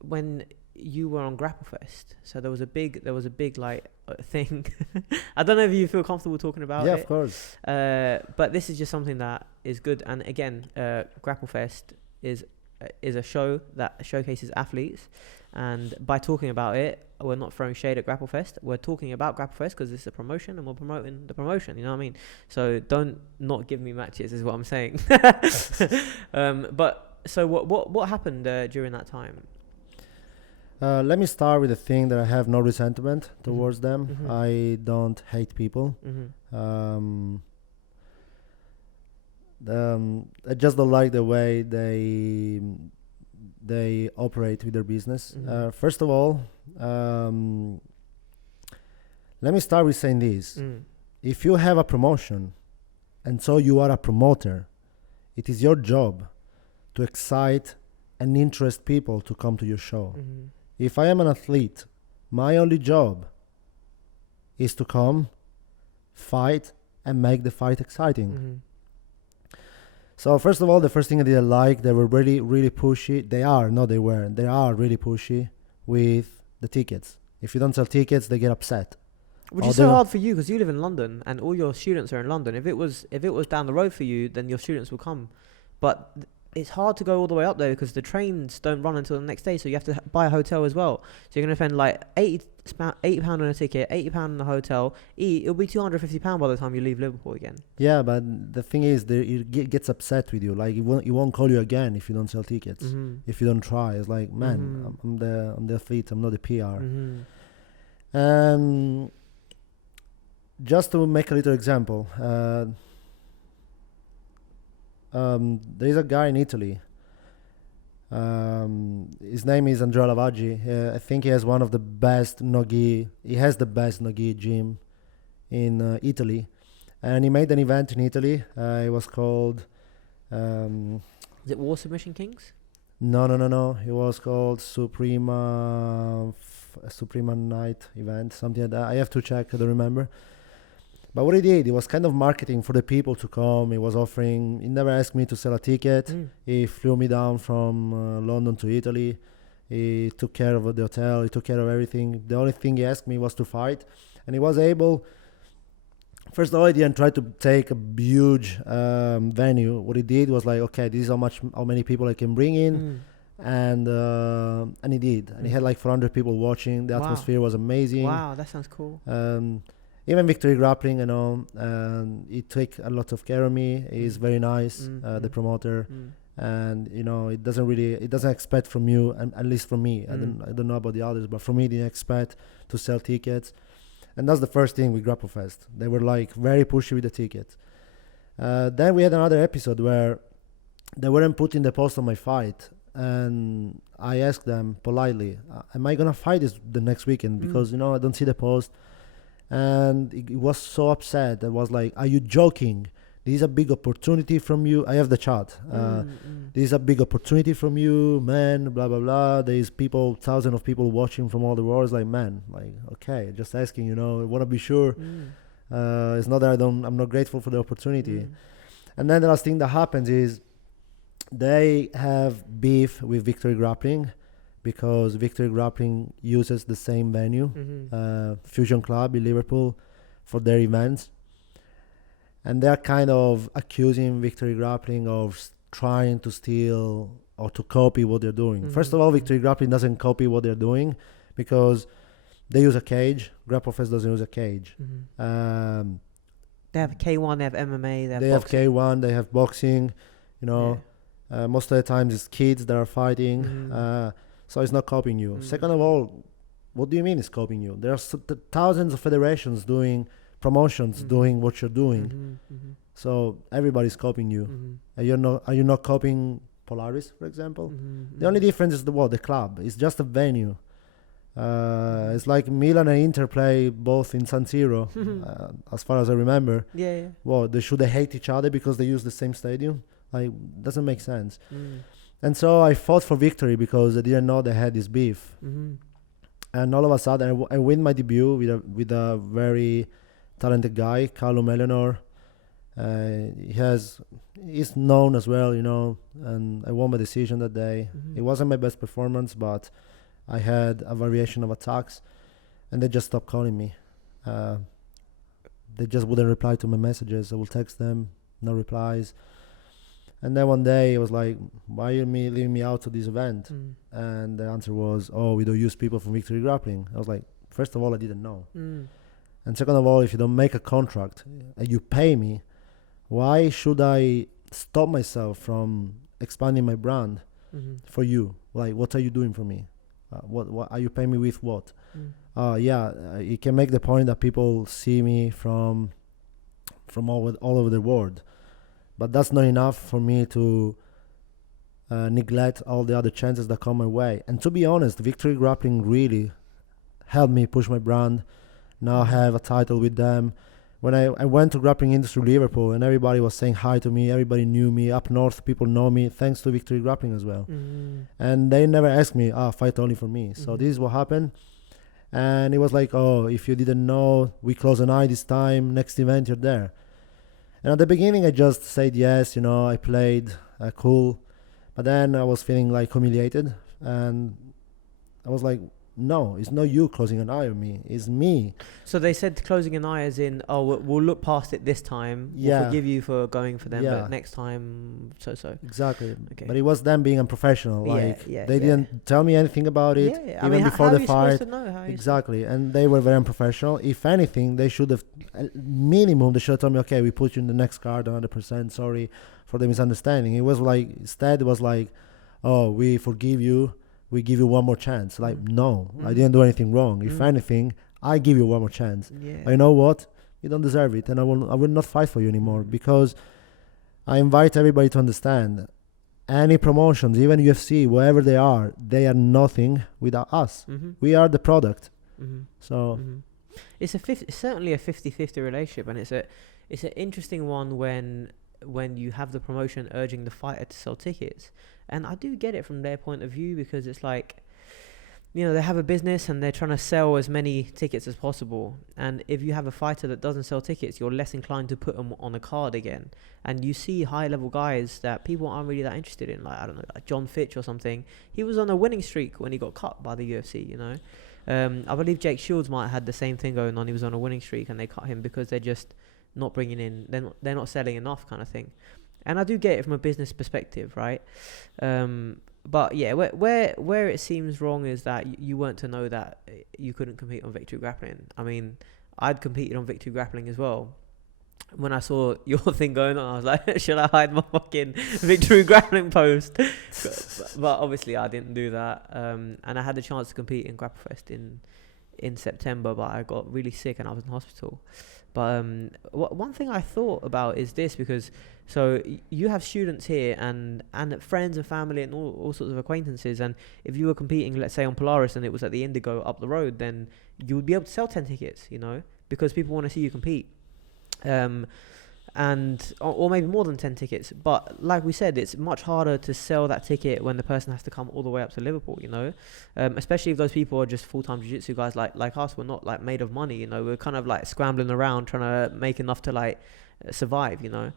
when you were on Grapple Fest. So there was a big like thing. I don't know if you feel comfortable talking about it. Yeah, of course. But this is just something that is good. And again, Grapple Fest is a show that showcases athletes. And by talking about it, we're not throwing shade at Grapple Fest. We're talking about Grapple Fest because it's a promotion and we're promoting the promotion. You know what I mean? So don't not give me matches is what I'm saying. But so what happened during that time? Let me start with the thing that I have no resentment towards them. I don't hate people. I just don't like the way they operate with their business. First of all, let me start with saying this. If you have a promotion and so you are a promoter, it is your job to excite and interest people to come to your show. If I am an athlete, my only job is to come, fight, and make the fight exciting. So first of all, the first thing I didn't like, they were really, really pushy. They are really pushy with the tickets. If you don't sell tickets, they get upset. Which is so hard for you because you live in London and all your students are in London. If it was down the road for you, then your students will come. But it's hard to go all the way up there because the trains don't run until the next day, so you have to buy a hotel as well. So you're going to spend like £80 on a ticket, £80 on a hotel. It'll be £250 by the time you leave Liverpool again. Yeah, but the thing is, it gets upset with you. Like it won't call you again if you don't sell tickets. If you don't try, it's like, man, I'm the athlete. I'm not the PR. Just to make a little example. There is a guy in Italy. His name is Andrea Lavaggi. I think he has one of the best nogi. He has the best nogi gym in Italy, and he made an event in Italy. It was called. Is it War Submission Kings? No. It was called Suprema Night event, something like that. I have to check. I don't remember. But what he did, he was kind of marketing for the people to come. He was offering, he never asked me to sell a ticket. He flew me down from London to Italy. He took care of the hotel. He took care of everything. The only thing he asked me was to fight. And he was able, first of all, he didn't try to take a huge venue. What he did was like, okay, this is how many people I can bring in. And he did. And he had like 400 people watching. The atmosphere was amazing. Wow, that sounds cool. Even Victory Grappling, he took a lot of care of me. He's very nice, the promoter, and it doesn't expect from you, and at least from me. I don't know about the others, but for me, they expect to sell tickets, and that's the first thing with Grapple Fest. They were like very pushy with the tickets. Then we had another episode where they weren't putting the post on my fight, and I asked them politely, "Am I gonna fight this the next weekend? Because I don't see the post." And he was so upset. I was like, are you joking? This is a big opportunity from you. I have the chat. This is a big opportunity from you, man, blah, blah, blah. There's thousands of people watching from all the world. It's like, man, like, okay, just asking, I want to be sure. It's not that I'm not grateful for the opportunity. And then the last thing that happens is they have beef with Victory Grappling, because Victory Grappling uses the same venue, Fusion Club in Liverpool, for their events. and they're kind of accusing Victory Grappling of trying to steal or to copy what they're doing. First of all, Victory Grappling doesn't copy what they're doing because they use a cage. GrappleFest doesn't use a cage. They have K1, they have MMA, they have K1, they have boxing, you know. Most of the times it's kids that are fighting, so it's not copying you. Second of all, what do you mean it's copying you? There are thousands of federations doing promotions, doing what you're doing. So everybody's copying you. Are you not copying Polaris, for example? The only difference is the club. It's just a venue. It's like Milan and Inter play both in San Siro, as far as I remember. Well, they hate each other because they use the same stadium? Like, doesn't make sense. And so I fought for Victory because I didn't know they had this beef. And all of a sudden, I win my debut with a very talented guy, Callum Eleanor. He's known as well, you know, and I won by decision that day. It wasn't my best performance, but I had a variation of attacks, and they just stopped calling me. They just wouldn't reply to my messages. I will text them, no replies. And then one day I was like, why are you leaving me out to this event? And the answer was, oh, we don't use people from Victory Grappling. I was like, first of all, I didn't know. And second of all, if you don't make a contract and you pay me, why should I stop myself from expanding my brand for you? Like, what are you doing for me? What are you paying me with what? You can make the point that people see me from all over the world. But that's not enough for me to neglect all the other chances that come my way. And to be honest, Victory Grappling really helped me push my brand. Now I have a title with them. When I went to Grappling Industry Liverpool and everybody was saying hi to me, everybody knew me. Up north, people know me thanks to Victory Grappling as well. And they never asked me, fight only for me. So this is what happened. And it was like, oh, if you didn't know, we close an eye this time, next event you're there. And at the beginning, I just said yes, you know, I played cool. But then I was feeling like humiliated. And I was like, no, it's not you closing an eye on me. It's me. So they said closing an eye as in, oh, we'll look past it this time. We'll forgive you for going for them, but next time, so. Exactly. Okay. But it was them being unprofessional. Like, they didn't tell me anything about it. Even before the fight. Exactly. And they were very unprofessional. If anything, they should have, minimum, they should have told me, okay, we put you in the next card 100%. Sorry for the misunderstanding. It was like, instead it was like, oh, we forgive you. We give you one more chance. Like, no, I didn't do anything wrong. If anything, I give you one more chance. But you know what? You don't deserve it. And I will not fight for you anymore, because I invite everybody to understand any promotions, even UFC, wherever they are nothing without us. We are the product. So it's certainly a 50-50 relationship, and it's an interesting one when you have the promotion urging the fighter to sell tickets. And I do get it from their point of view, because it's like, you know, they have a business and they're trying to sell as many tickets as possible. And if you have a fighter that doesn't sell tickets, you're less inclined to put them on a card again. And you see high-level guys that people aren't really that interested in, like, I don't know, like John Fitch or something. He was on a winning streak when he got cut by the UFC, you know. I believe Jake Shields might have had the same thing going on. He was on a winning streak and they cut him because they're just not bringing in, they're not selling enough, kind of thing. And I do get it from a business perspective, right? But yeah, where it seems wrong is that you weren't to know that you couldn't compete on Victory Grappling. I mean, I'd competed on Victory Grappling as well. When I saw your thing going on, I was like, should I hide my fucking Victory Grappling post? But obviously I didn't do that. And I had the chance to compete in GrappleFest in September, but I got really sick and I was in hospital. But one thing I thought about is this, because so you have students here and friends and family and all sorts of acquaintances, and if you were competing, let's say on Polaris, and it was at the Indigo up the road, then you would be able to sell 10 tickets, you know, because people want to see you compete. And or maybe more than 10 tickets. But like we said, it's much harder to sell that ticket when the person has to come all the way up to Liverpool, you know, especially if those people are just full-time jiu-jitsu guys like us. We're not like made of money, you know, we're kind of like scrambling around trying to make enough to like survive, you know.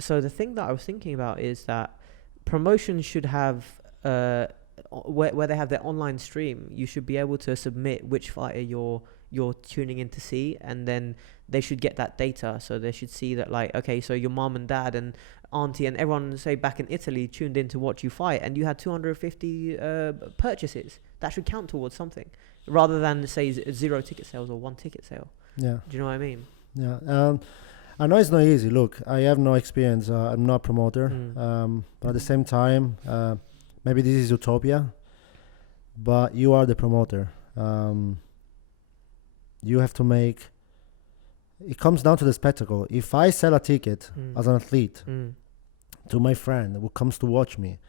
So the thing that I was thinking about is that promotions should have where they have their online stream, you should be able to submit which fighter you're tuning in to see, and then they should get that data. So they should see that, like, okay, so your mom and dad and auntie and everyone, say back in Italy, tuned in to watch you fight, and you had 250 purchases. That should count towards something, rather than say 0 ticket sales or 1 ticket sale. Yeah. Do you know what I mean? Yeah. I know it's not easy. Look, I have no experience. I'm not a promoter. But at the same time, maybe this is utopia, but you are the promoter. You have to make... It comes down to the spectacle. If I sell a ticket as an athlete to my friend who comes to watch me,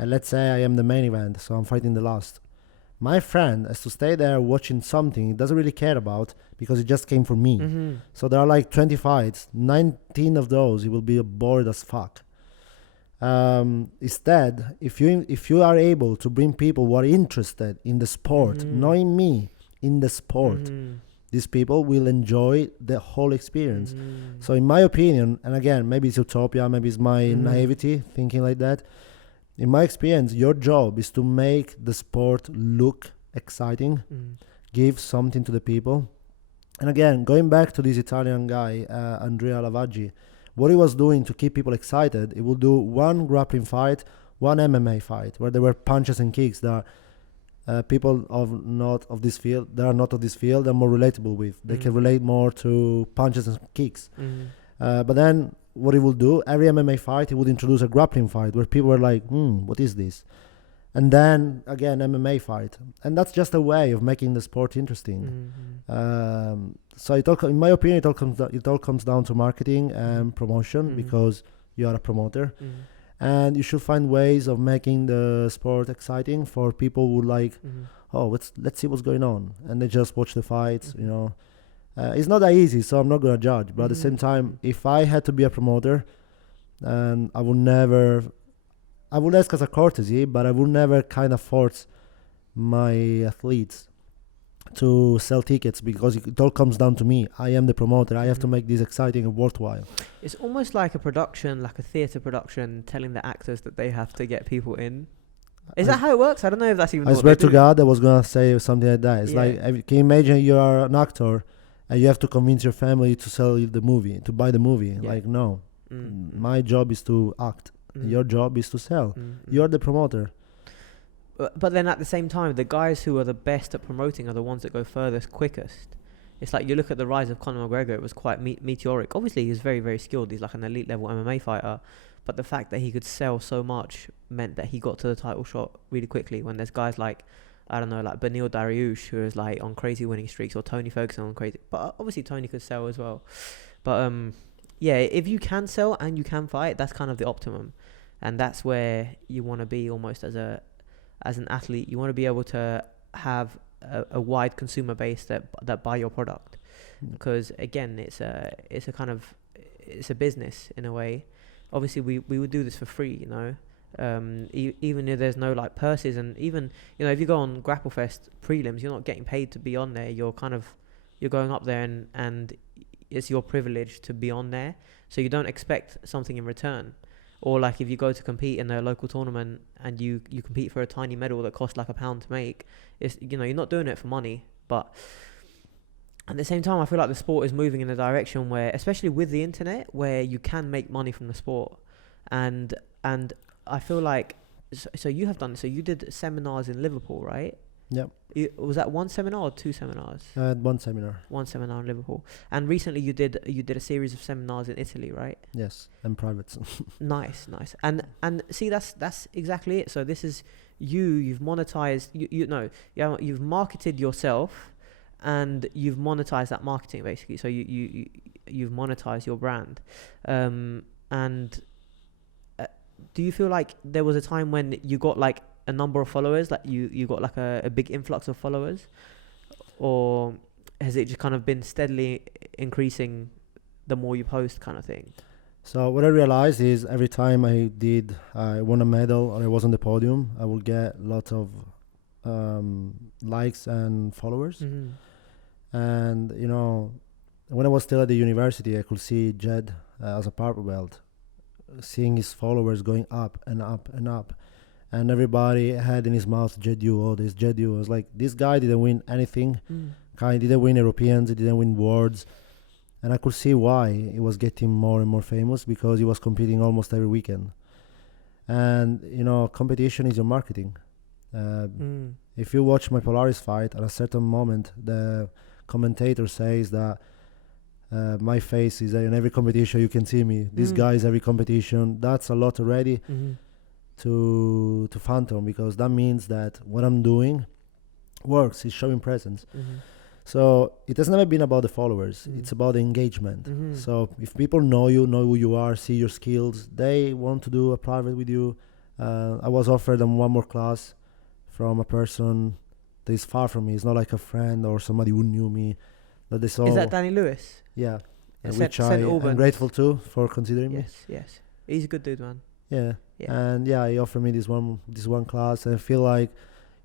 and let's say I am the main event, so I'm fighting the last, my friend has to stay there watching something he doesn't really care about because it just came for me. So there are like 20 fights, 19 of those he will be bored as fuck. Instead, if you are able to bring people who are interested in the sport, not in me, in the sport, these people will enjoy the whole experience. So in my opinion, and again, maybe it's utopia, maybe it's my naivety thinking like that, in my experience, your job is to make the sport look exciting, give something to the people. And again, going back to this Italian guy, Andrea Lavaggi, what he was doing to keep people excited, he would do one grappling fight, one MMA fight, where there were punches and kicks that people not of this field, that are not of this field, are more relatable with. They can relate more to punches and kicks. But then what he would do, every MMA fight, he would introduce a grappling fight where people were like, what is this? And then again, MMA fight. And that's just a way of making the sport interesting. So in my opinion, it all comes down to marketing and promotion, because you are a promoter. And you should find ways of making the sport exciting for people who like, let's see what's going on. And they just watch the fights, you know. It's not that easy, so I'm not going to judge. But at the same time, if I had to be a promoter, I would ask as a courtesy, but I would never kind of force my athletes to sell tickets, because it all comes down to me. I am the promoter. I have to make this exciting and worthwhile. It's almost like a production, like a theatre production, telling the actors that they have to get people in. Is that how it works? I don't know if that's even. I swear to God, I was gonna say something like that. It's like, can you imagine you are an actor and you have to convince your family to sell the movie, to buy the movie? Like, no, my job is to act. Your job is to sell. You're the promoter. But then at the same time, the guys who are the best at promoting are the ones that go furthest, quickest. It's like, you look at the rise of Conor McGregor, it was quite meteoric. Obviously, he's very, very skilled. He's like an elite level MMA fighter. But the fact that he could sell so much meant that he got to the title shot really quickly, when there's guys like, I don't know, like Beneil Dariush, who is like on crazy winning streaks, or Tony Ferguson on crazy. But obviously Tony could sell as well. But yeah, if you can sell and you can fight, that's kind of the optimum. And that's where you want to be almost as an athlete. You want to be able to have a wide consumer base that buy your product, because again, it's a business in a way. Obviously, we would do this for free, you know. Even if there's no like purses, and even, you know, if you go on Grapplefest prelims, you're not getting paid to be on there. You're going up there and it's your privilege to be on there, so you don't expect something in return. Or like if you go to compete in a local tournament and you compete for a tiny medal that costs like £1 to make, it's, you know, you're not doing it for money. But at the same time, I feel like the sport is moving in a direction where, especially with the internet, where you can make money from the sport. And I feel like, so you have done, so you did seminars in Liverpool, right? Yep. Was that one seminar or two seminars? I had one seminar. One seminar in Liverpool. And recently you did a series of seminars in Italy, right? Yes, and privates. Nice. And see, that's exactly it. So this is you've monetized, you've marketed yourself, and you've monetized that marketing basically. So you've monetized your brand. And do you feel like there was a time when you got like a number of followers, like you got like a big influx of followers, or has it just kind of been steadily increasing the more you post kind of thing? So what I realized is, every time I won a medal or I was on the podium, I would get lots of likes and followers. And you know, when I was still at the university, I could see Jed as a purple belt, seeing his followers going up and up and up. And everybody had in his mouth, Jedu, oh, this Jedu. I was like, this guy didn't win anything. He didn't win Europeans, he didn't win worlds. and I could see why he was getting more and more famous, because he was competing almost every weekend. And competition is your marketing. If you watch my Polaris fight, at a certain moment the commentator says that my face is in every competition, you can see me, this guy is every competition. That's a lot already to phantom, because that means that what I'm doing works, it's showing presence. So it has never been about the followers, it's about the engagement. So if people know you, know who you are, see your skills, they want to do a private with you. I was offered one more class from a person that is far from me. It's not like a friend or somebody who knew me. But they saw. Is that Danny Lewis? Yeah. Yeah, Which I'm grateful to for considering me. Yes. He's a good dude, man. Yeah. And yeah, he offered me this one class, and I feel like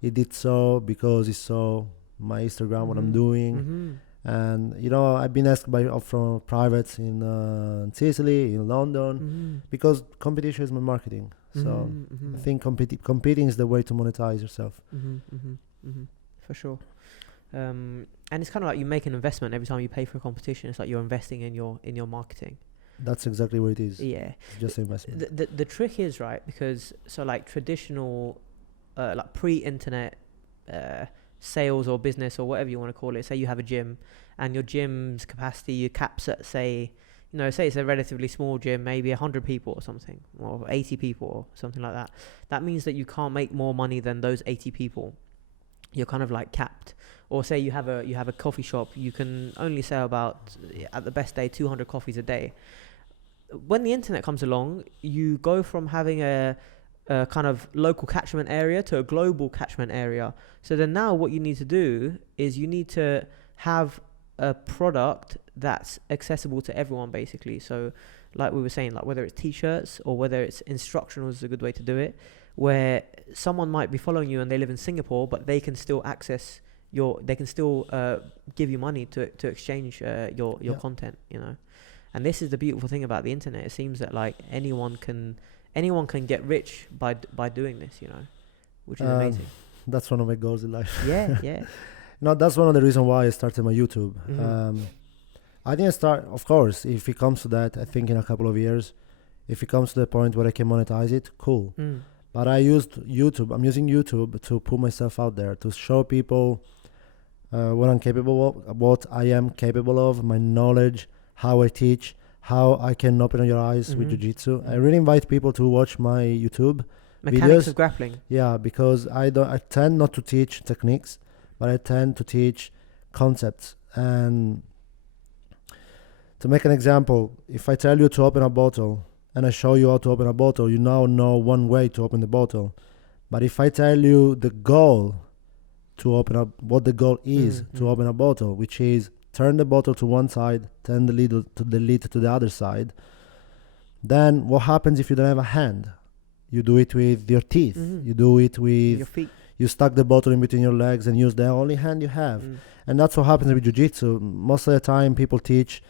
he did so because he saw my Instagram, what I'm doing. And I've been asked from privates in Sicily, in London, because competition is my marketing. So I think competing is the way to monetize yourself. For sure. And it's kind of like you make an investment every time you pay for a competition. It's like you're investing in your marketing. That's exactly what it is. Yeah, it's just investment. The trick is, right, because so like traditional, like pre-internet sales or business or whatever you want to call it. Say you have a gym, and your gym's capacity, you caps at say it's a relatively small gym, maybe 100 people or something, or 80 people or something like that. That means that you can't make more money than those 80 people. You're kind of like capped. Or say you have a coffee shop, you can only sell about, at the best day, 200 coffees a day. When the internet comes along, you go from having a kind of local catchment area to a global catchment area. So then now what you need to do is you need to have a product that's accessible to everyone, basically. So like we were saying, like whether it's t-shirts or whether it's instructional is a good way to do it, where someone might be following you and they live in Singapore, but they can still access they can still give you money to exchange your content, And this is the beautiful thing about the internet. It seems that like anyone can get rich by doing this, which is amazing. That's one of my goals in life. Yeah. That's one of the reasons why I started my YouTube. I didn't start, of course, if it comes to that, I think in a couple of years, if it comes to the point where I can monetize it, cool. But I'm using YouTube to put myself out there, to show people what I'm capable of, what I am capable of, my knowledge, how I teach, how I can open your eyes with jiu-jitsu. I really invite people to watch my YouTube Mechanics videos of grappling. Yeah, because I tend not to teach techniques, but I tend to teach concepts. And to make an example, if I tell you to open a bottle and I show you how to open a bottle, you now know one way to open the bottle. But if I tell you the goal to open up, what the goal is to open a bottle, which is turn the bottle to one side, turn the lid to the other side, then what happens if you don't have a hand? You do it with your teeth. You do it with your feet. You stuck the bottle in between your legs and use the only hand you have. And that's what happens with jiu-jitsu. Most of the time people teach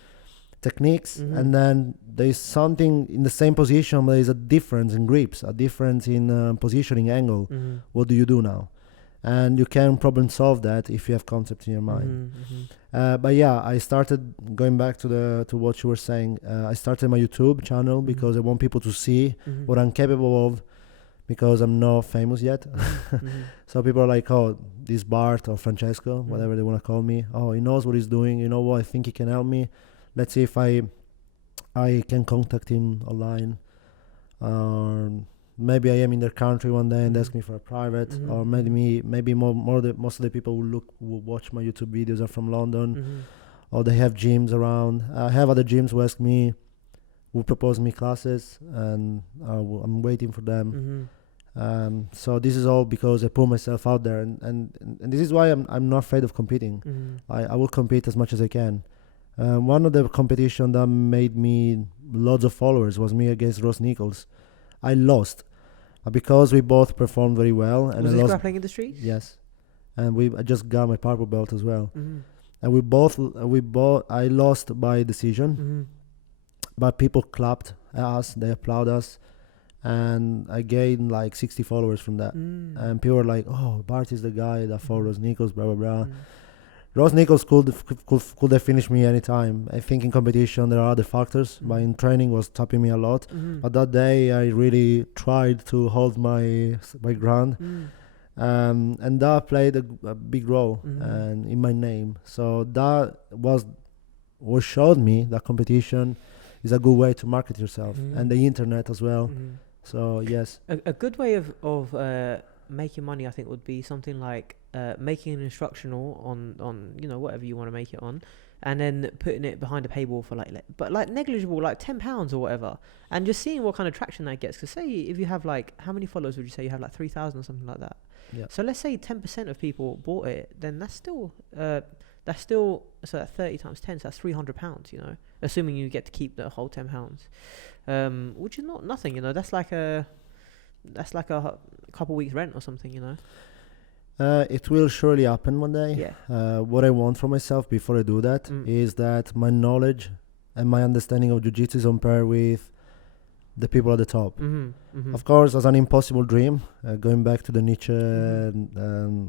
techniques and then there's something in the same position, but there's a difference in grips, a difference in positioning angle. What do you do now? And you can problem solve that if you have concepts in your mind. But yeah, I started going back to what you were saying. I started my YouTube channel because I want people to see what I'm capable of, because I'm not famous yet. So people are like, oh, this Bart or Francesco, whatever they want to call me. Oh, he knows what he's doing. You know what? I think he can help me. Let's see if I can contact him online. Maybe I am in their country one day and ask me for a private, or maybe most of the people who watch my YouTube videos are from London, or they have gyms around. I have other gyms who ask me, who propose me classes, and I'm waiting for them. So this is all because I put myself out there, and this is why I'm not afraid of competing. I will compete as much as I can. One of the competition that made me loads of followers was me against Ross Nichols. I lost. Because we both performed very well. And was I this lost. Grappling Industries? Yes, and I just got my purple belt as well. And I lost by decision, but people clapped at us, they applauded us, and I gained like 60 followers from that. And people were like, "Oh, Bart is the guy that follows Nichols, blah blah blah." Ross Nichols could have finished me anytime. I think in competition there are other factors, but in training was topping me a lot. But that day I really tried to hold my ground, and that played a big role and in my name. So that was what showed me that competition is a good way to market yourself, and the internet as well. So yes, a good way of making money, I think, would be something like making an instructional on whatever you want to make it on, and then putting it behind a paywall for like negligible, like £10 or whatever, and just seeing what kind of traction that gets. Because say if you have like, how many followers would you say you have? Like 3,000 or something like that. Yeah. So let's say 10% of people bought it, then that's still so that 30 times 10, so that's £300. Assuming you get to keep the whole £10, which is not nothing. That's like a couple weeks rent or something. it will surely happen one day. Yeah. What I want for myself before I do that is that my knowledge and my understanding of jiu-jitsu is on par with the people at the top. Of course, as an impossible dream, going back to the Nietzsche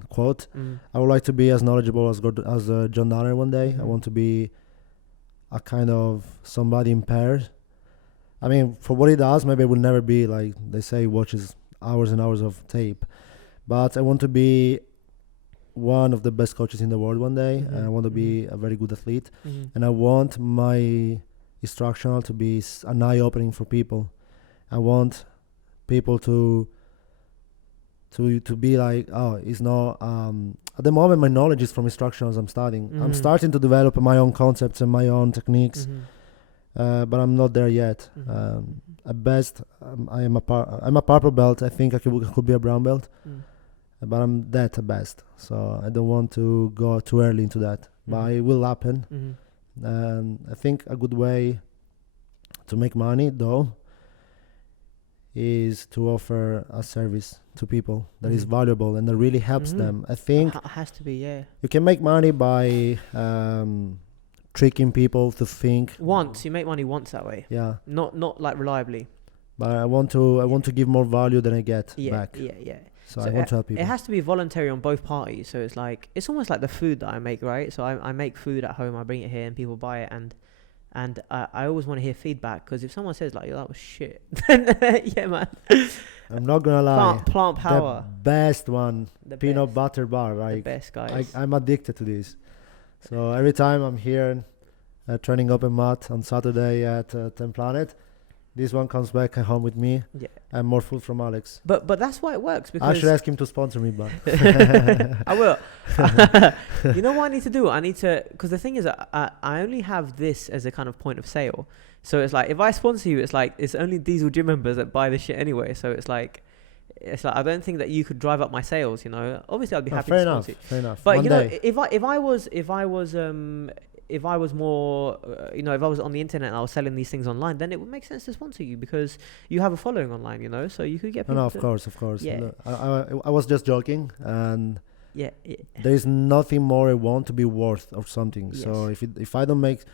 quote, I would like to be as knowledgeable as John Danaher one day. I want to be a kind of somebody impaired. I mean, for what he does, maybe I will never be like they say, watches hours and hours of tape. But I want to be one of the best coaches in the world one day. And I want to be a very good athlete. And I want my instructional to be an eye-opening for people. I want people to be like, oh, it's not. At the moment, my knowledge is from instructionals I'm studying. I'm starting to develop my own concepts and my own techniques, but I'm not there yet. At best, I'm a purple belt. I think I could be a brown belt, but I'm that at best. So I don't want to go too early into that. But it will happen. And I think a good way to make money, though, is to offer a service to people that is valuable and that really helps them. I think it has to be, yeah. You can make money by tricking people to think. You make money once that way. Yeah. Not like reliably. But I want to give more value than I get back. Yeah. So I want to help people. It has to be voluntary on both parties. So it's almost like the food that I make, right? So I make food at home, I bring it here and people buy it, and I always want to hear feedback, because if someone says like, "Yo, that was shit," then yeah, man. I'm not gonna lie. Plant power. The best one, peanut butter bar. Like, the best, guys. I'm addicted to this. So every time I'm here training open mat on Saturday at 10 Planet, this one comes back home with me. Yeah. And more food from Alex. But that's why it works, because I should ask him to sponsor me, but I will. You know what I need to do? I need to, because the thing is, I only have this as a kind of point of sale. So it's like, if I sponsor you, it's like, it's only Diesel gym members that buy this shit anyway. So it's like I don't think that you could drive up my sales. Obviously I'd be happy to sponsor you. Fair enough. But One if I was more, if I was on the internet and I was selling these things online, then it would make sense to sponsor you, because you have a following online, so you could get people. No, of course. Yeah. Look, I was just joking, and yeah. there is nothing more I want to be worth of something. Yes. So if I don't make,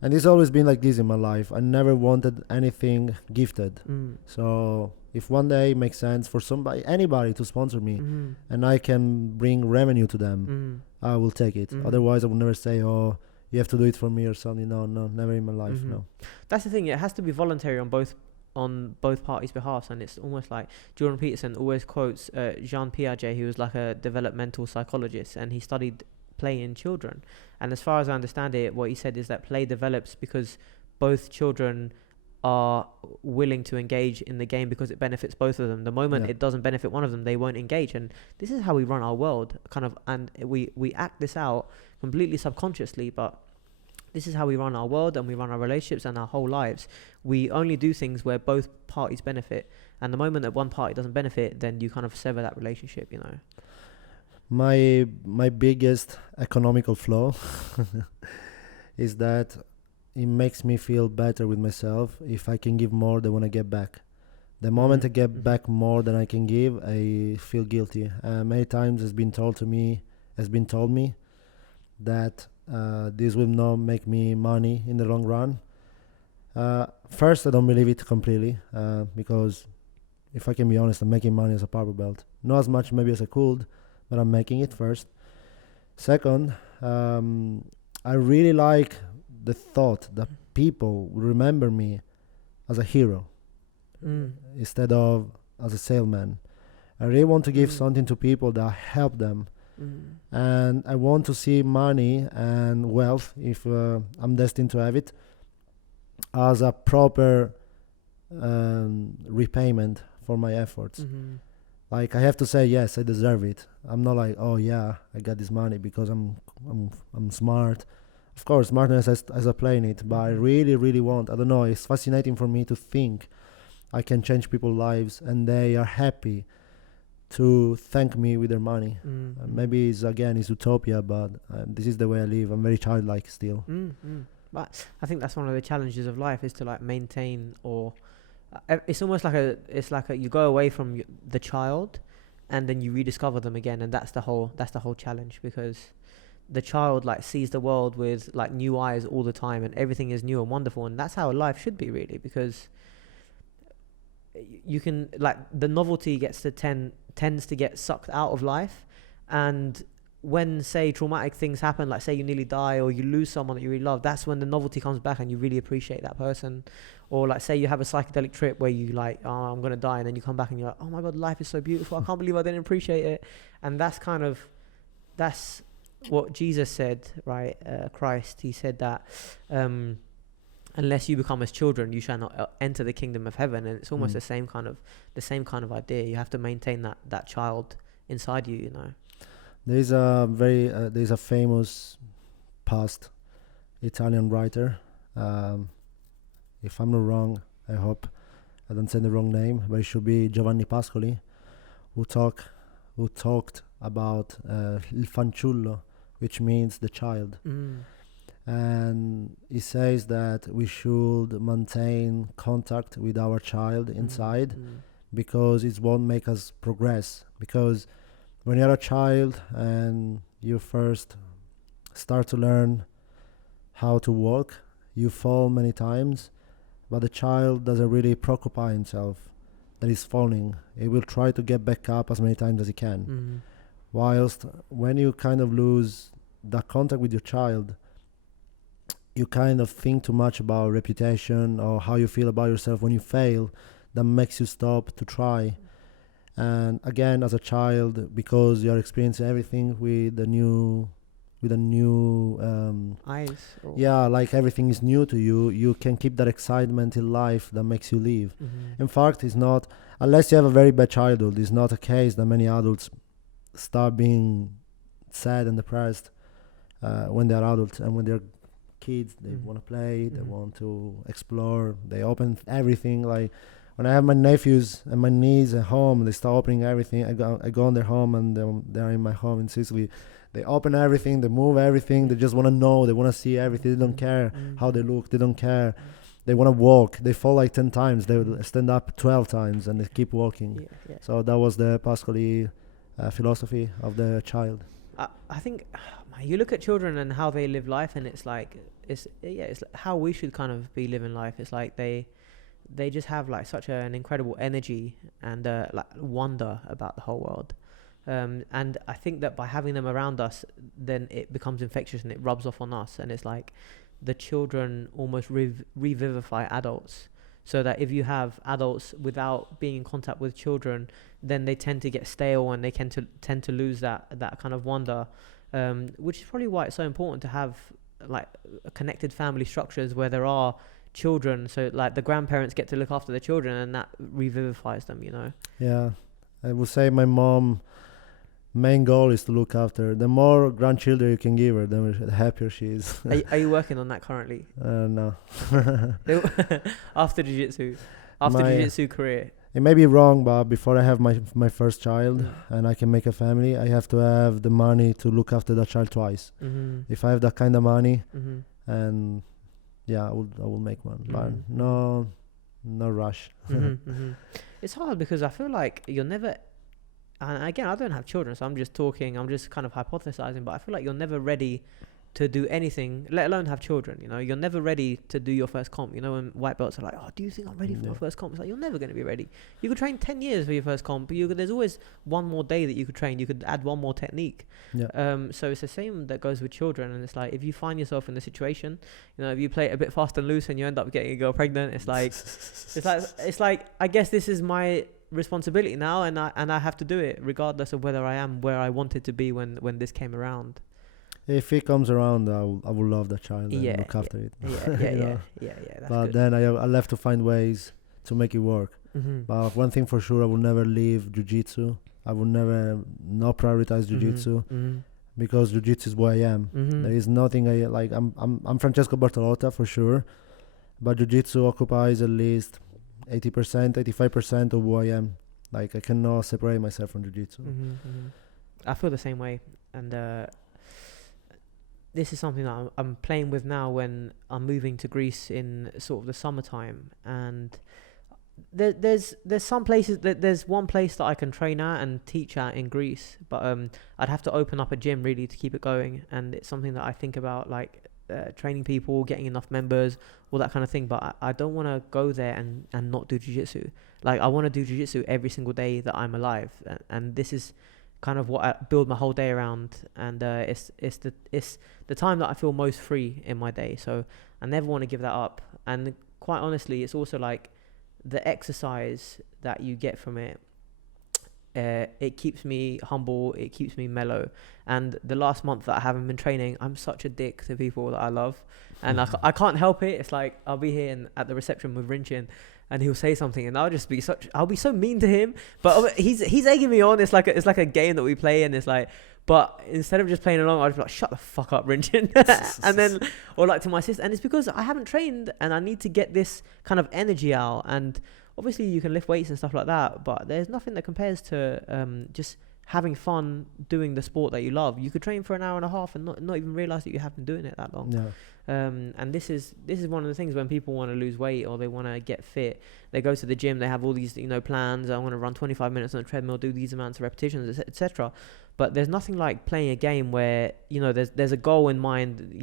and it's always been like this in my life, I never wanted anything gifted. So if one day it makes sense for anybody to sponsor me, and I can bring revenue to them, I will take it. Otherwise, I would never say, oh, you have to do it for me or something. No, never in my life. No. That's the thing. It has to be voluntary on both parties' behalfs, and it's almost like Jordan Peterson always quotes Jean Piaget, who was like a developmental psychologist, and he studied play in children. And as far as I understand it, what he said is that play develops because both children are willing to engage in the game, because it benefits both of them. The moment it doesn't benefit one of them, they won't engage. And this is how we run our world, kind of, and we act this out completely subconsciously, but this is how we run our world, and we run our relationships and our whole lives. We only do things where both parties benefit, and the moment that one party doesn't benefit, then you kind of sever that relationship. My biggest economical flaw is that it makes me feel better with myself if I can give more than when I get back. The moment I get back more than I can give, I feel guilty. Many times it's been told me that this will not make me money in the long run. First, I don't believe it completely, because if I can be honest, I'm making money as a purple belt. Not as much maybe as I could, but I'm making it first. Second, I really like the thought that people will remember me as a hero instead of as a salesman. I really want to give something to people that help them. And I want to see money and wealth, if I'm destined to have it, as a proper repayment for my efforts. Like, I have to say, yes, I deserve it. I'm not like, oh yeah, I got this money because I'm smart. Of course, smartness has a play in it, but I really, really want. I don't know. It's fascinating for me to think I can change people's lives, and they are happy to thank me with their money. Maybe it's utopia, but this is the way I live. I'm very childlike still. But I think that's one of the challenges of life, is to like maintain, or it's almost like you go away from the child, and then you rediscover them again, and that's the whole challenge, because the child like sees the world with like new eyes all the time, and everything is new and wonderful, and that's how life should be, really, because you can, like, the novelty tends to get sucked out of life. And when, say, traumatic things happen, like say you nearly die or you lose someone that you really love, that's when the novelty comes back and you really appreciate that person. Or like say you have a psychedelic trip where you like, oh, I'm gonna die, and then you come back and you're like, oh my god, life is so beautiful, I can't believe I didn't appreciate it. And that's what Jesus said, right? Christ, he said that unless you become as children, you shall not enter the kingdom of heaven. And it's almost the same kind of idea. You have to maintain that child inside you, you know. There's a famous past Italian writer. If I'm not wrong, I hope I don't say the wrong name, but it should be Giovanni Pascoli, who talked about il fanciullo, which means the child. And he says that we should maintain contact with our child inside, because it won't make us progress. Because when you're a child and you first start to learn how to walk, you fall many times, but the child doesn't really preoccupy himself that he's falling. He will try to get back up as many times as he can. Whilst when you kind of lose that contact with your child, you kind of think too much about reputation or how you feel about yourself when you fail. That makes you stop to try. And again, as a child, because you're experiencing everything with a new eyes. Yeah, like everything is new to you. You can keep that excitement in life that makes you live. In fact, it's not, unless you have a very bad childhood, it's not a case that many adults start being sad and depressed when they're adults. And when they're kids, they want to play, they want to explore, they open everything. Like when I have my nephews and my niece at home, they start opening everything. I go in their home, and they're in my home in Sicily. They open everything, they move everything, they just want to know, they want to see everything. They don't care how they look, they don't care. They want to walk. They fall like 10 times, they will stand up 12 times, and they keep walking. So that was the Pascoli philosophy of the child. I think you look at children and how they live life, and it's like how we should kind of be living life. It's like they just have like such an incredible energy and like wonder about the whole world. And I think that by having them around us, then it becomes infectious and it rubs off on us. And it's like the children almost revivify adults. So that if you have adults without being in contact with children, then they tend to get stale, and they tend to lose that kind of wonder, which is probably why it's so important to have like connected family structures where there are children. So like the grandparents get to look after the children, and that revivifies them, you know. Yeah, I would say my mom main goal is to look after. The more grandchildren you can give her, the happier she is. Are you working on that currently? No. After jiu-jitsu career. It may be wrong, but before I have my first child and I can make a family, I have to have the money to look after that child twice. If I have that kind of money, and yeah, I will make one. But no rush. It's hard because I feel like you're never. And again, I don't have children, so I'm just kind of hypothesizing, but I feel like you're never ready to do anything, let alone have children. You know, you're never ready to do your first comp. You know, when white belts are like, "Oh, do you think I'm ready for my first comp?" It's like, you're never going to be ready. You could train 10 years for your first comp. There's always one more day that you could train. You could add one more technique. So it's the same that goes with children. And it's like, if you find yourself in the situation, you know, if you play it a bit fast and loose and you end up getting a girl pregnant, it's like I guess this is my responsibility now, and I have to do it regardless of whether I am where I wanted to be when this came around. If it comes around, I will love the child and look after it. Yeah. That's but good. then I'll have to find ways to make it work. But one thing for sure, I will never leave jiu-jitsu. I will never not prioritize jiu-jitsu because jiu-jitsu is who I am. There is nothing I like. I'm Francesco Bartolotta for sure, but jiu-jitsu occupies at least 80%, 85% of who I am. Like, I cannot separate myself from jiu-jitsu. I feel the same way, and this is something that I'm playing with now when I'm moving to Greece in sort of the summertime. And there's some places that there's one place that I can train at and teach at in Greece, but I'd have to open up a gym really to keep it going. And it's something that I think about, like training people, getting enough members, all that kind of thing. But I don't want to go there and not do jiu-jitsu. Like, I want to do jiu-jitsu every single day that I'm alive, and this is kind of what I build my whole day around. And it's the time that I feel most free in my day, so I never want to give that up. And quite honestly, it's also like the exercise that you get from it, it keeps me humble, it keeps me mellow. And the last month that I haven't been training, I'm such a dick to people that I love, and I can't help it. It's like, I'll be here at the reception with Rinchin, and he'll say something, and I'll be so mean to him, but he's egging me on. It's like a game that we play, and it's like, but instead of just playing along, I'll just be like, shut the fuck up, Rinchin. And then, or like to my sister, and it's because I haven't trained and I need to get this kind of energy out. And obviously you can lift weights and stuff like that, but there's nothing that compares to just having fun doing the sport that you love. You could train for an hour and a half and not even realize that you have been doing it that long. And this is one of the things when people want to lose weight or they want to get fit, they go to the gym, they have all these plans. I want to run 25 minutes on a treadmill, do these amounts of repetitions, etc. But there's nothing like playing a game where there's a goal in mind,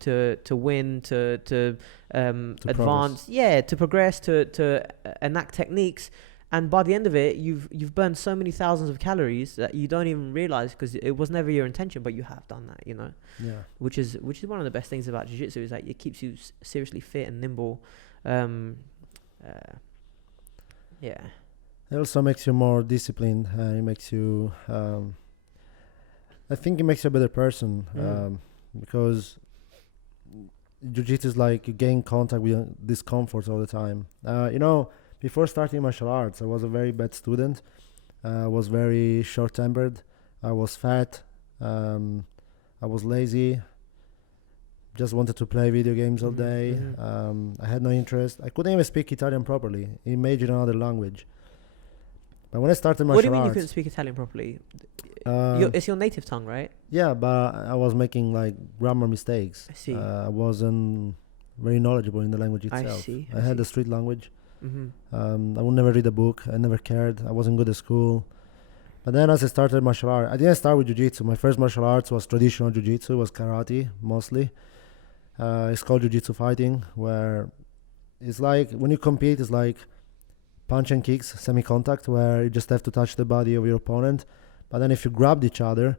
to win, to advance, progress. To progress, to enact techniques. And by the end of it, you've burned so many thousands of calories that you don't even realize, because it was never your intention, but you have done that, which is one of the best things about jiu-jitsu, is that it keeps you seriously fit and nimble. It also makes you more disciplined. It makes you, I think it makes you a better person, because jiu-jitsu is like you gain contact with discomfort all the time. Before starting martial arts, I was a very bad student. I was very short-tempered. I was fat. I was lazy. Just wanted to play video games all day. I had no interest. I couldn't even speak Italian properly. It made it another language. But when I started martial arts... What do you mean you couldn't speak Italian properly? It's your native tongue, right? Yeah, but I was making grammar mistakes. I see. I wasn't very knowledgeable in the language itself. I see. I had the street language. I would never read a book. I never cared. I wasn't good at school. But then as I started martial arts, I didn't start with jiu-jitsu. My first martial arts was traditional jiu-jitsu. It was karate, mostly. It's called jiu-jitsu fighting, where it's like, when you compete, it's like punch and kicks, semi-contact, where you just have to touch the body of your opponent. But then if you grabbed each other,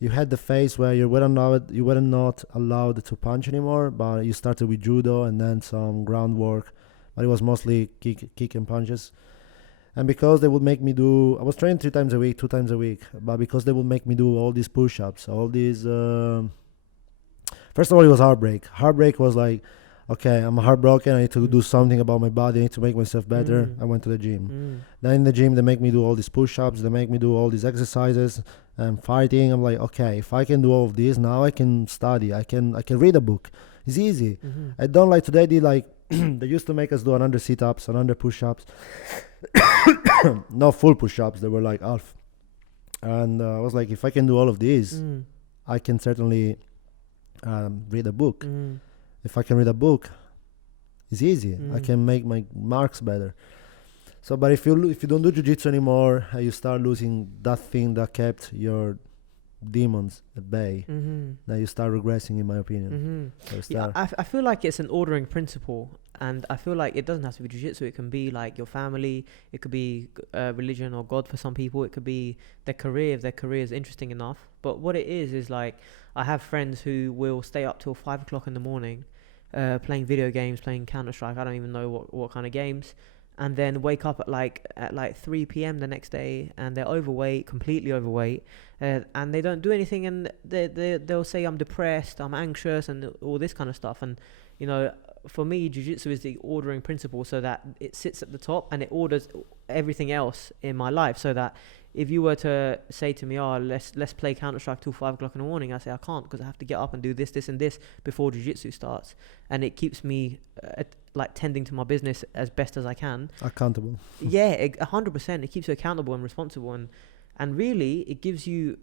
you had the phase where you were not allowed to punch anymore, but you started with judo and then some groundwork. But it was mostly kick and punches. And because they would make me do... I was training 2 times a week. But because they would make me do all these push-ups, all these... First of all, it was heartbreak. Heartbreak was like, okay, I'm heartbroken. I need to do something about my body. I need to make myself better. I went to the gym. Then in the gym, they make me do all these push-ups. They make me do all these exercises and fighting. I'm like, okay, if I can do all of this, now I can study. I can read a book. It's easy. I don't like today. They used to make us do 100 sit-ups, 100 push-ups. Not full push-ups. They were like half. And I was like, if I can do all of these, I can certainly read a book. If I can read a book, it's easy. I can make my marks better. So, but if you don't do jiu-jitsu anymore, you start losing that thing that kept your demons at bay, Mm-hmm. then you start regressing, in my opinion. Mm-hmm. So you Yeah, start, I feel like it's an ordering principle, and I feel like it doesn't have to be jiu-jitsu. It can be like your family, it could be religion or God for some people, it could be their career if their career is interesting enough. But what it is like, I have friends who will stay up till 5 o'clock in the morning playing video games, playing Counter-Strike, I don't even know what kind of games, and then wake up at like 3 p.m. the next day, and they're overweight, completely overweight, and they don't do anything, and they'll say I'm depressed, I'm anxious, and all this kind of stuff. And you know, for me, jiu-jitsu is the ordering principle, so that it sits at the top and it orders everything else in my life, so that if you were to say to me, oh, let's play Counter-Strike till 5 o'clock in the morning, I say I can't, because I have to get up and do this and this before jiu-jitsu starts, and it keeps me like tending to my business as best as I can. accountable. Yeah, 100%. It keeps you accountable and responsible, and really it gives you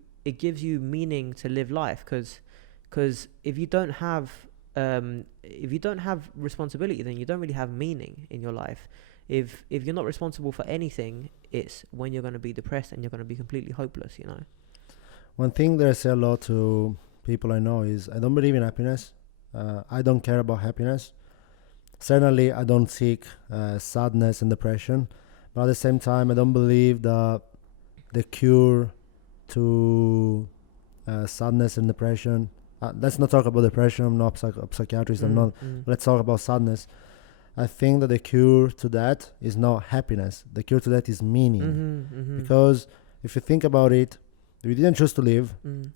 meaning to live life, because if you don't have responsibility, then you don't really have meaning in your life. If you're not responsible for anything, it's when you're going to be depressed and you're going to be completely hopeless, you know. One thing that I say a lot to people I know is, I don't believe in happiness. I don't care about happiness. Certainly, I don't seek sadness and depression. But at the same time, I don't believe that the cure to sadness and depression. Let's not talk about depression. I'm not a psychiatrist. Let's talk about sadness. I think that the cure to that is not happiness. The cure to that is meaning. Because if you think about it, we didn't choose to live.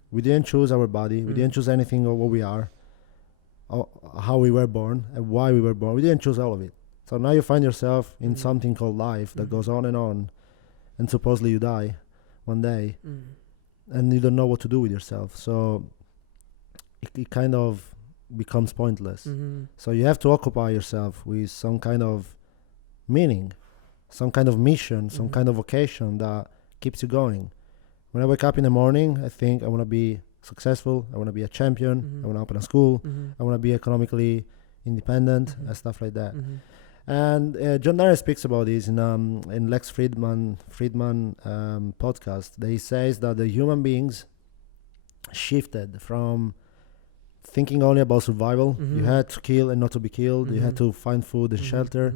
We didn't choose our body. We didn't choose anything of what we are, or how we were born, and why we were born. We didn't choose all of it. So now you find yourself in something called life that goes on, and supposedly you die one day, and you don't know what to do with yourself. So it kind of becomes pointless. So you have to occupy yourself with some kind of meaning, some kind of mission, some kind of vocation that keeps you going. When I wake up in the morning, I think I want to be successful, I want to be a champion, I want to open a school, I want to be economically independent, and stuff like that. And John Dyer speaks about this in Lex Friedman podcast. He says that the human beings shifted from thinking only about survival. You had to kill and not to be killed. You had to find food and shelter,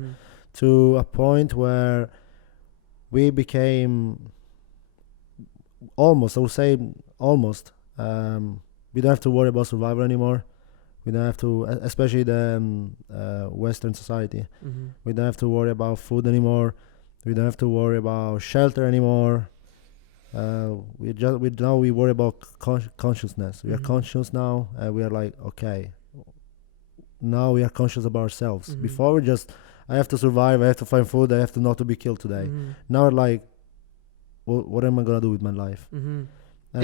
to a point where we became almost, I would say almost, we don't have to worry about survival anymore. We don't have to, especially the Western society, we don't have to worry about food anymore. We don't have to worry about shelter anymore. We worry about consciousness. We are conscious now. We are like, okay, now we are conscious about ourselves. Before we just, I have to survive, I have to find food, I have to not to be killed today. Now we're like, what am I gonna do with my life? And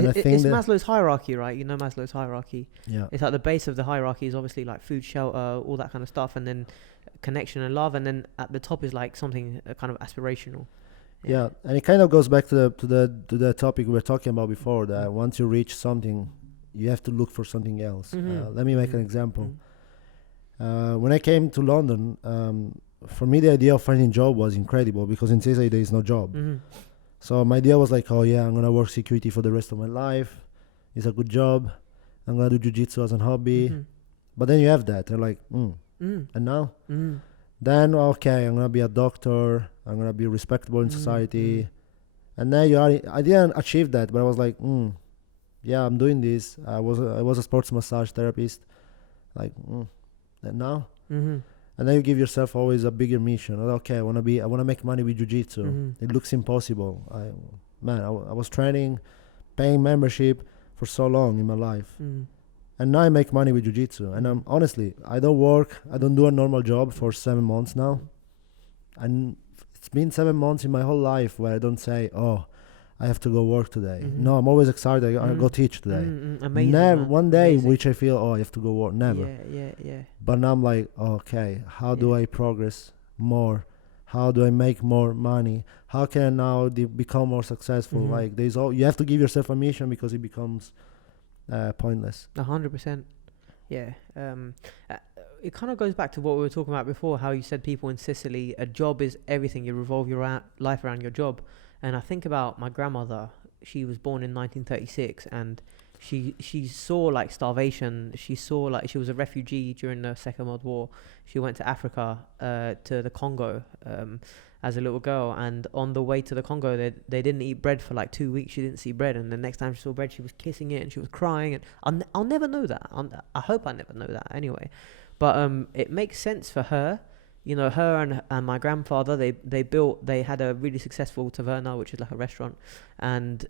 I think it's Maslow's hierarchy, right? You know Maslow's hierarchy. Yeah. It's like the base of the hierarchy is obviously like food, shelter, all that kind of stuff, and then connection and love, and then at the top is like something kind of aspirational. Yeah, and it kind of goes back to the topic we were talking about before, that once you reach something, you have to look for something else. Let me make an example. When I came to London, for me the idea of finding a job was incredible, because in Sicily there is no job. So my idea was like, oh yeah, I'm gonna work security for the rest of my life. It's a good job. I'm gonna do jiu-jitsu as a hobby. But then you have that, you're like, and now? Then, okay, I'm gonna be a doctor. I'm gonna be respectable in society. And then I didn't achieve that, but I was like, yeah, I'm doing this. I was a sports massage therapist. Like, and now? And then you give yourself always a bigger mission. Okay, I wanna make money with jiu-jitsu. It looks impossible. I was training, paying membership for so long in my life. And now I make money with jiu-jitsu. And I'm honestly, I don't do a normal job for 7 months now. And it's been 7 months in my whole life where I don't say, oh, I have to go work today. No, I'm always excited. I go teach today. Amazing. Never one day in which I feel, oh, I have to go work. Never. Yeah. But now I'm like, okay, how do I progress more? How do I make more money? How can I now become more successful? Like you have to give yourself a mission, because it becomes pointless. 100%. Yeah. It kind of goes back to what we were talking about before, how you said people in Sicily, a job is everything. You revolve your life around your job. And I think about my grandmother. she was born in 1936, and she saw like starvation. She saw like she was a refugee during the Second World War. She went to Africa, to the Congo, as a little girl, and on the way to the Congo, they didn't eat bread for like 2 weeks. She didn't see bread, and the next time she saw bread, she was kissing it and she was crying. And I'll never know that. I hope I never know that anyway. But it makes sense for her. You know, her and my grandfather, they had a really successful taverna, which is like a restaurant, and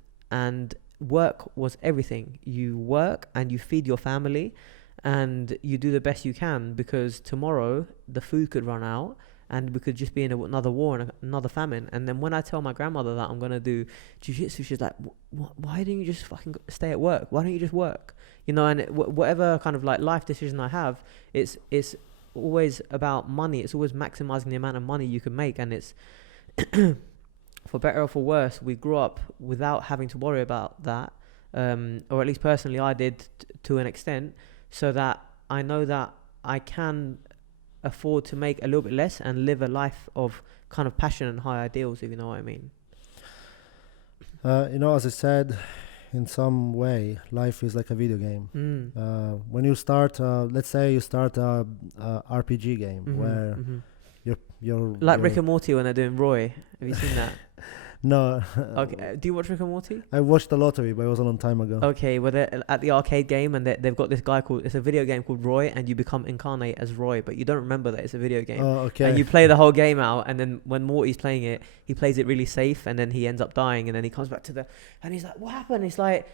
work was everything. You work and you feed your family, and you do the best you can, because tomorrow the food could run out and we could just be in another war and another famine. And then when I tell my grandmother that I'm going to do jiu-jitsu, she's like, why don't you just fucking stay at work? Why don't you just work? You know, and whatever kind of like life decision I have, it's always about money. It's always maximizing the amount of money you can make. And it's, for better or for worse, we grew up without having to worry about that. Or at least personally, I did to an extent, so that I know that I can afford to make a little bit less and live a life of kind of passion and high ideals, if you know what I mean. You know, as I said, in some way, life is like a video game. When you start, let's say you start a RPG game where you're like Rick and Morty when they're doing Roy. Have you seen that? No. Okay. Do you watch Rick and Morty? I watched a lot of it, but it was a long time ago. Okay, well, they're at the arcade game, and they've got this guy called, it's a video game called Roy, and you become incarnate as Roy, but you don't remember that it's a video game. Oh, okay. And you play the whole game out, and then when Morty's playing it, he plays it really safe, and then he ends up dying, and then he comes back to and he's like, what happened? He's like,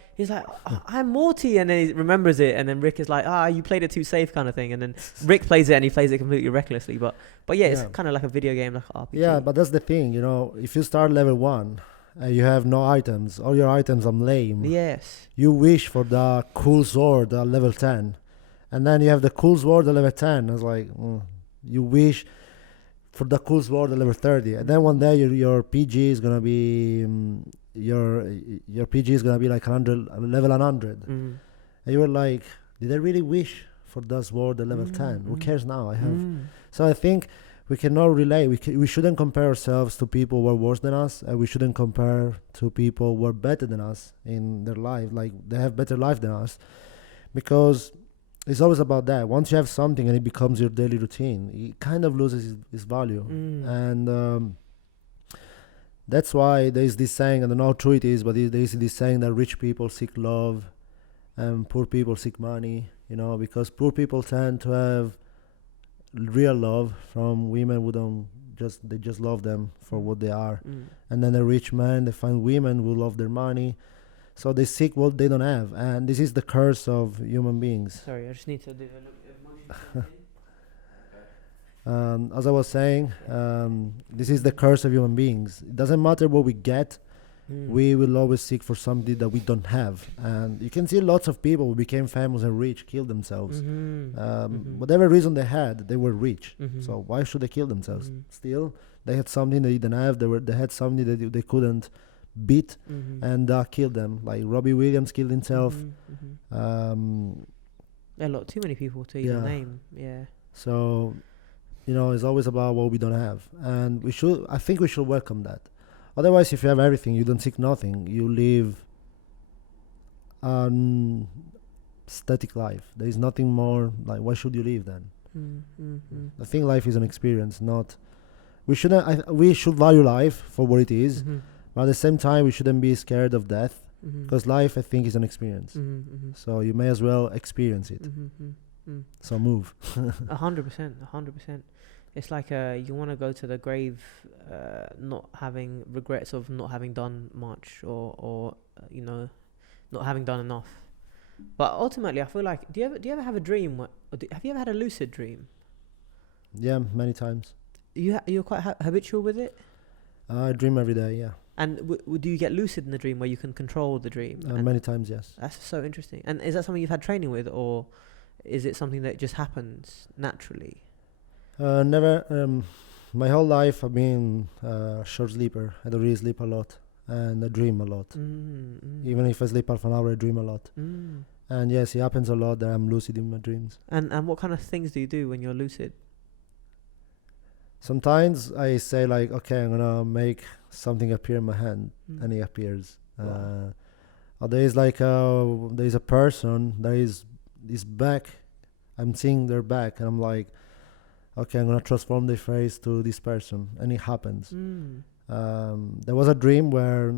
oh, I'm Morty, and then he remembers it, and then Rick is like, you played it too safe, kind of thing, and then Rick plays it, and he plays it completely recklessly, but yeah, it's kind of like a video game, like an RPG. Yeah, but that's the thing, you know, if you start level 1, you have no items. All your items are lame. Yes. You wish for the cool sword at level 10. And then you have the cool sword at level 10. It's like, you wish for the cool sword at level 30. And then one day your PG is going to be... your PG is going to be like level 100. And you were like, did I really wish for that sword at level 10? Who cares now? I have... So I think... we cannot relate. We shouldn't compare ourselves to people who are worse than us, and we shouldn't compare to people who are better than us in their life. Like, they have better life than us, because it's always about that. Once you have something and it becomes your daily routine, it kind of loses its value. And that's why there is this saying, I don't know how true it is, but there is this saying that rich people seek love and poor people seek money, you know, because poor people tend to have real love from women who they just love them for what they are. And then the rich men, they find women who love their money, so they seek what they don't have. And this is the curse of human beings. Sorry, I just need to do a little emotion. As I was saying, this is the curse of human beings. It doesn't matter what we get, we will always seek for something that we don't have. And you can see lots of people who became famous and rich kill themselves. Whatever reason they had, they were rich. So why should they kill themselves? Still, they had something they didn't have. They had something that they couldn't beat, and killed them. Like Robbie Williams killed himself. A lot too many people to even name. Yeah. So, you know, it's always about what we don't have, and I think we should welcome that. Otherwise, if you have everything, you don't seek nothing. You live an static life. There is nothing more. Like, why should you live then? I think life is an experience. Not we should value life for what it is, but at the same time, we shouldn't be scared of death, because life, I think, is an experience. So you may as well experience it. So move. 100%. It's like you want to go to the grave, not having regrets of not having done much, or you know, not having done enough. But ultimately, I feel like, do you ever have a dream? Have you ever had a lucid dream? Yeah, many times. You're quite habitual with it? I dream every day. Yeah. And do you get lucid in the dream where you can control the dream? Many times, yes. That's so interesting. And is that something you've had training with, or is it something that just happens naturally? Never. My whole life I've been a short sleeper. I don't really sleep a lot, and I dream a lot. Even if I sleep half an hour, I dream a lot. And yes, it happens a lot that I'm lucid in my dreams. And what kind of things do you do when you're lucid? Sometimes I say like, okay, I'm gonna make something appear in my hand, and it appears. Wow. There is like there is a person, there is this back. I'm seeing their back, and I'm like, okay, I'm gonna transform the face to this person, and it happens. There was a dream where,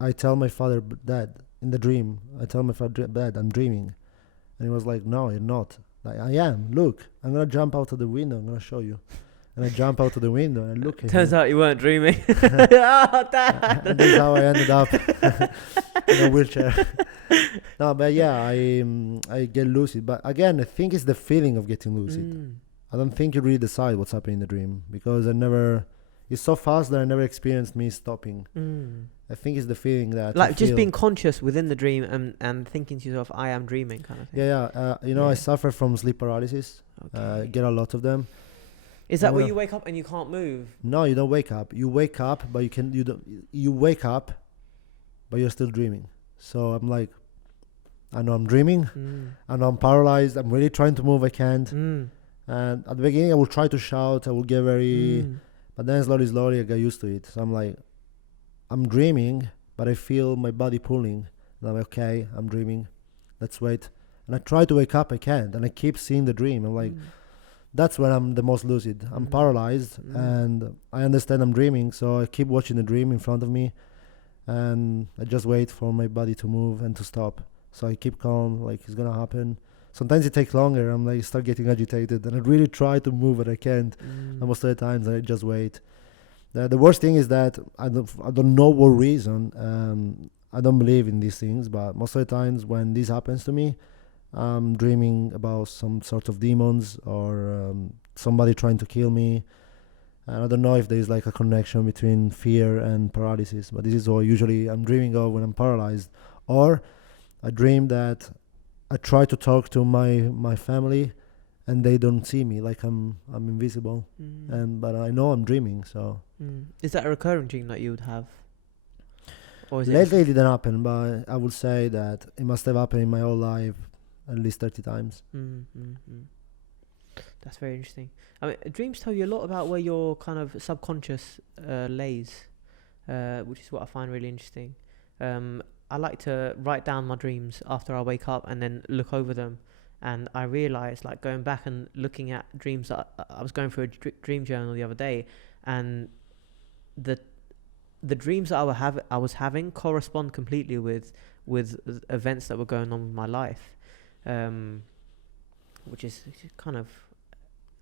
I tell my father, Dad, in the dream, I tell my father, Dad, I'm dreaming, and he was like, no, you're not. Like, I am. Look, I'm gonna jump out of the window. I'm gonna show you. And I jump out of the window and I look at Turns him. out you weren't dreaming. Oh, Dad. And this is how I ended up in a wheelchair. No, but yeah, I get lucid. But again, I think it's the feeling of getting lucid. I don't think you really decide what's happening in the dream, because it's so fast that I never experienced me stopping. I think it's the feeling that like just being conscious within the dream and thinking to yourself, I am dreaming, kind of thing. Yeah. I suffer from sleep paralysis. Okay. Get a lot of them. Is that where you wake up and you can't move? No, you don't wake up. You wake up, but you wake up, but you're still dreaming. So I'm like, I know I'm dreaming. I know I'm paralyzed. I'm really trying to move. I can't. And at the beginning, I will try to shout. I will get but then slowly I get used to it. So I'm like, I'm dreaming, but I feel my body pulling. And I'm like, okay, I'm dreaming. Let's wait. And I try to wake up. I can't. And I keep seeing the dream. I'm like, that's when I'm the most lucid. I'm paralyzed and I understand I'm dreaming. So I keep watching the dream in front of me. And I just wait for my body to move and to stop. So I keep calm, like it's going to happen. Sometimes it takes longer. I'm like, start getting agitated. And I really try to move, but I can't. And most of the times I just wait. The worst thing is that I don't know what reason. I don't believe in these things, but most of the times when this happens to me, I'm dreaming about some sort of demons or somebody trying to kill me. And I don't know if there's like a connection between fear and paralysis, but this is what usually I'm dreaming of when I'm paralyzed. Or I dream that I try to talk to my family and they don't see me, like I'm invisible. But I know I'm dreaming. So is that a recurring dream that you would have? Or is lately it didn't happen, but I would say that it must have happened in my whole life at least 30 times. That's very interesting. I mean, dreams tell you a lot about where your kind of subconscious lays, which is what I find really interesting. I like to write down my dreams after I wake up and then look over them. And I realized, like, going back and looking at dreams that I was going through a dream journal the other day, and the dreams that I was having correspond completely with events that were going on in my life, which is kind of,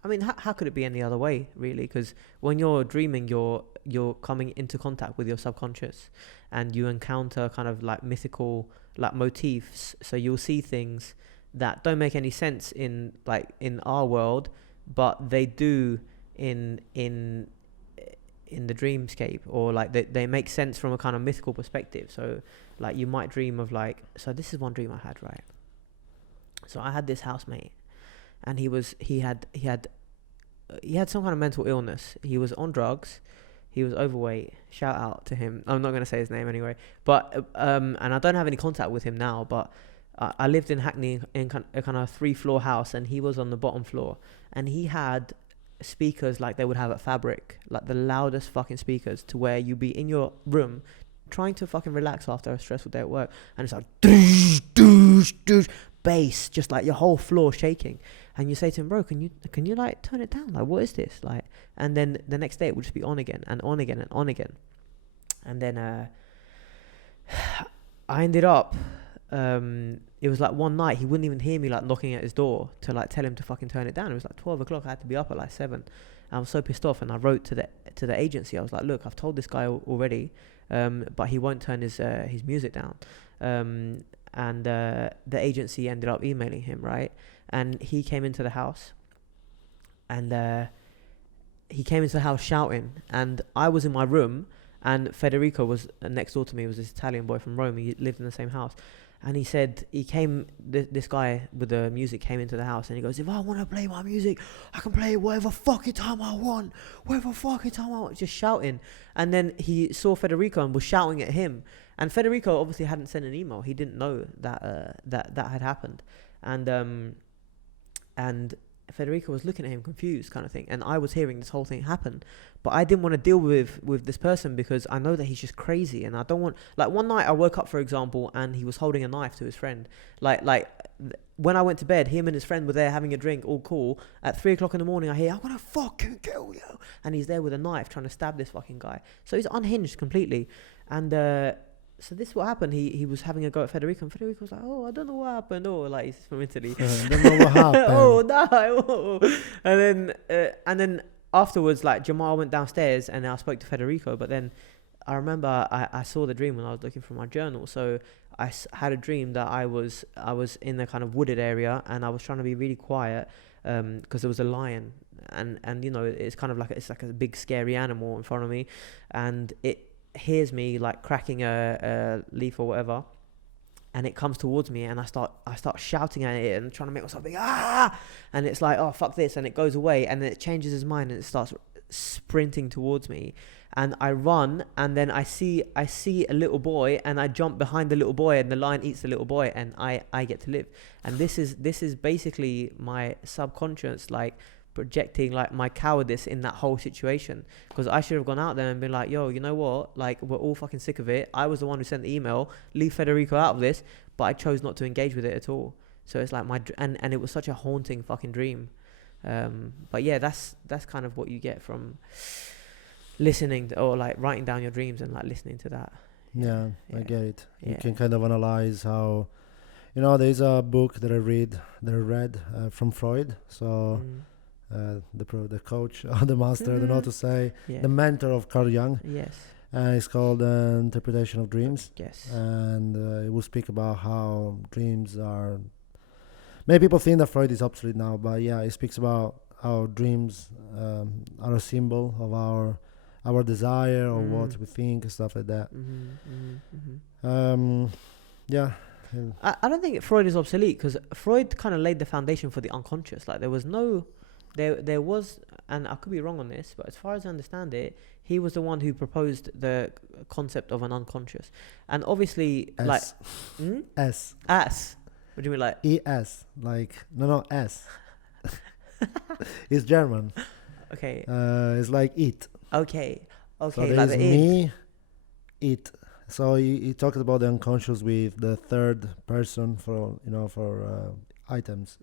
I mean, how could it be any other way, really? Because when you're dreaming, you're coming into contact with your subconscious, and you encounter kind of like mythical like motifs. So you'll see things that don't make any sense in our world, but they do in the dreamscape, or like they make sense from a kind of mythical perspective. So like you might dream of like, so this is one dream I had, right? So I had this housemate, and he had some kind of mental illness. He was on drugs. He was overweight. Shout out to him. I'm not going to say his name anyway. But and I don't have any contact with him now. But I lived in Hackney in a kind of 3-floor house, and he was on the bottom floor. And he had speakers like they would have at Fabric, like the loudest fucking speakers, to where you'd be in your room trying to fucking relax after a stressful day at work, and it's like doosh, doosh, doosh, bass, just like your whole floor shaking. And you say to him, bro, can you like turn it down? Like, what is this? Like, and then the next day it would just be on again and on again and on again. And then I ended up, it was like one night he wouldn't even hear me like knocking at his door to like tell him to fucking turn it down. It was like 12 o'clock. I had to be up at like 7. I was so pissed off, and I wrote to the agency. I was like, look, I've told this guy already, but he won't turn his music down. And the agency ended up emailing him, right? And he came into the house, and he came into the house shouting, and I was in my room, and Federico was next door to me. He was this Italian boy from Rome. He lived in the same house. And he said, this guy with the music came into the house, and he goes, if I want to play my music, I can play it whatever fucking time I want, just shouting. And then he saw Federico and was shouting at him. And Federico obviously hadn't sent an email. He didn't know that that had happened. And Federico was looking at him confused kind of thing, and I was hearing this whole thing happen, but I didn't want to deal with this person because I know that he's just crazy, and I don't want, like, one night I woke up, for example, and he was holding a knife to his friend, when I went to bed, him and his friend were there having a drink, all cool. At 3 o'clock in the morning, I hear, "I'm gonna fucking kill you," and he's there with a knife trying to stab this fucking guy. So he's unhinged completely, and so this is what happened. He was having a go at Federico, and Federico was like, "Oh, I don't know what happened." Oh, like, he's from Italy. I don't know what happened. Oh no! Oh. And then afterwards, like, Jamal went downstairs, and I spoke to Federico. But then I remember I saw the dream when I was looking for my journal. So I had a dream that I was in a kind of wooded area, and I was trying to be really quiet because there was a lion, and you know, it's kind of like it's like a big scary animal in front of me, and it hears me like cracking a leaf or whatever, and it comes towards me, and I start shouting at it and trying to make myself big, and it's like, oh fuck this, and it goes away, and then it changes its mind and it starts sprinting towards me, and I run, and then I see a little boy, and I jump behind the little boy, and the lion eats the little boy, and I get to live. And this is basically my subconscious, like, projecting like my cowardice in that whole situation, because I should have gone out there and been like, yo, you know what, like, we're all fucking sick of it. I was the one who sent the email, leave Federico out of this, but I chose not to engage with it at all. So it's like and it was such a haunting fucking dream. But yeah, that's kind of what you get from listening to, or like writing down your dreams and like listening to that. Yeah, I get it. Yeah. You can kind of analyze how, you know, there's a book that I read from Freud. So the coach or the master, I don't know how to say, the mentor of Carl Jung. Yes. It's called Interpretation of Dreams. Yes. And it will speak about how dreams are. Many people think that Freud is obsolete now, but yeah, it speaks about how dreams are a symbol of our desire or what we think and stuff like that. Yeah. I don't think Freud is obsolete, because Freud kind of laid the foundation for the unconscious. Like, there was, and I could be wrong on this, but as far as I understand it, he was the one who proposed the concept of an unconscious. And obviously, like, S. What do you mean, like ES? Like no S. It's German. Okay. It's like it. Okay. So Like there's the me, it. So he talked about the unconscious with the third person for items.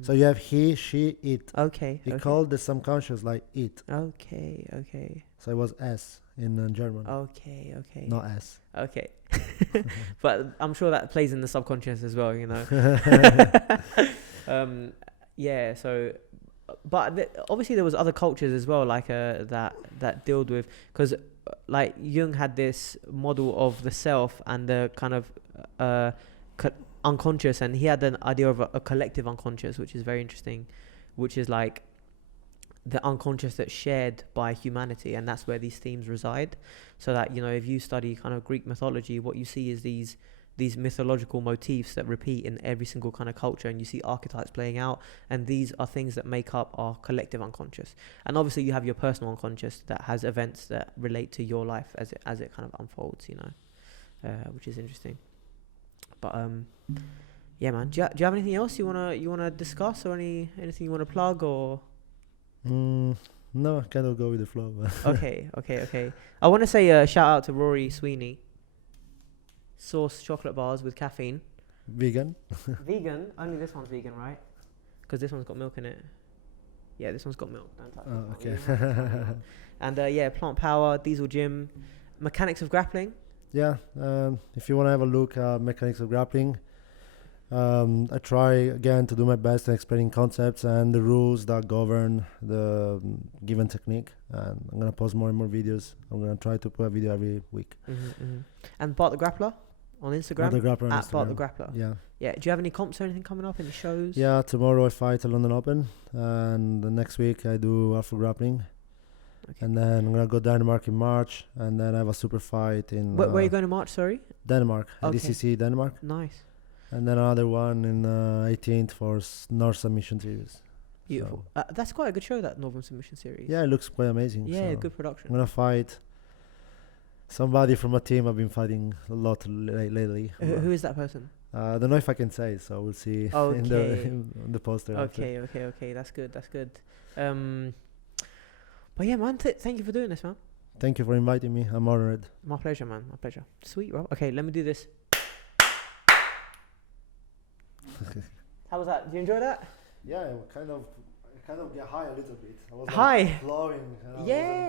So you have he, she, it. Okay. He called the subconscious like it. Okay. So it was S in German. Okay. Not S. Okay. But I'm sure that plays in the subconscious as well, you know. Yeah. So, but obviously there was other cultures as well, like that dealt with, because like Jung had this model of the self and the kind of unconscious, and he had an idea of a collective unconscious, which is very interesting, which is like the unconscious that's shared by humanity, and that's where these themes reside. So that, you know, if you study kind of Greek mythology, what you see is these mythological motifs that repeat in every single kind of culture, and you see archetypes playing out, and these are things that make up our collective unconscious. And obviously you have your personal unconscious that has events that relate to your life as it kind of unfolds, you know, which is interesting. But yeah, man, do you have anything else you wanna discuss, or anything you wanna plug, or? No, I kind of go with the flow. Okay. I want to say a shout out to Rory Sweeney. Source chocolate bars with caffeine. Vegan? Vegan? Only this one's vegan, right? Because this one's got milk in it. Yeah, this one's got milk. Don't touch it. Okay. And Plant Power, Diesel Gym, Mechanics of Grappling. Yeah, if you want to have a look at Mechanics of Grappling, I try again to do my best in explaining concepts and the rules that govern the given technique. And I'm going to post more and more videos. I'm going to try to put a video every week. And Bart The Grappler on Instagram? Bart The Grappler on Instagram. Bart The Grappler. Yeah. Yeah. Do you have any comps or anything coming up? Any shows? Yeah, tomorrow I fight a London Open. And the next week I do Alpha Grappling. Okay. And then I'm going to go Denmark in March. And then I have a super fight in... Where are you going to March, sorry? Denmark. Okay. DCC Denmark. Nice. And then another one in 18th for North Submission Series. Beautiful. So that's quite a good show, that Northern Submission Series. Yeah, it looks quite amazing. Yeah, so good production. I'm going to fight somebody from a team I've been fighting a lot lately. Who is that person? I don't know if I can say, so we'll see Okay. in the poster. after. Okay. That's good. But yeah, man. Thank you for doing this, man. Thank you for inviting me. I'm honored. My pleasure, man. My pleasure. Sweet, bro. Okay, let me do this. How was that? Do you enjoy that? Yeah, I kind of get high a little bit. I was High? flowing. Yeah.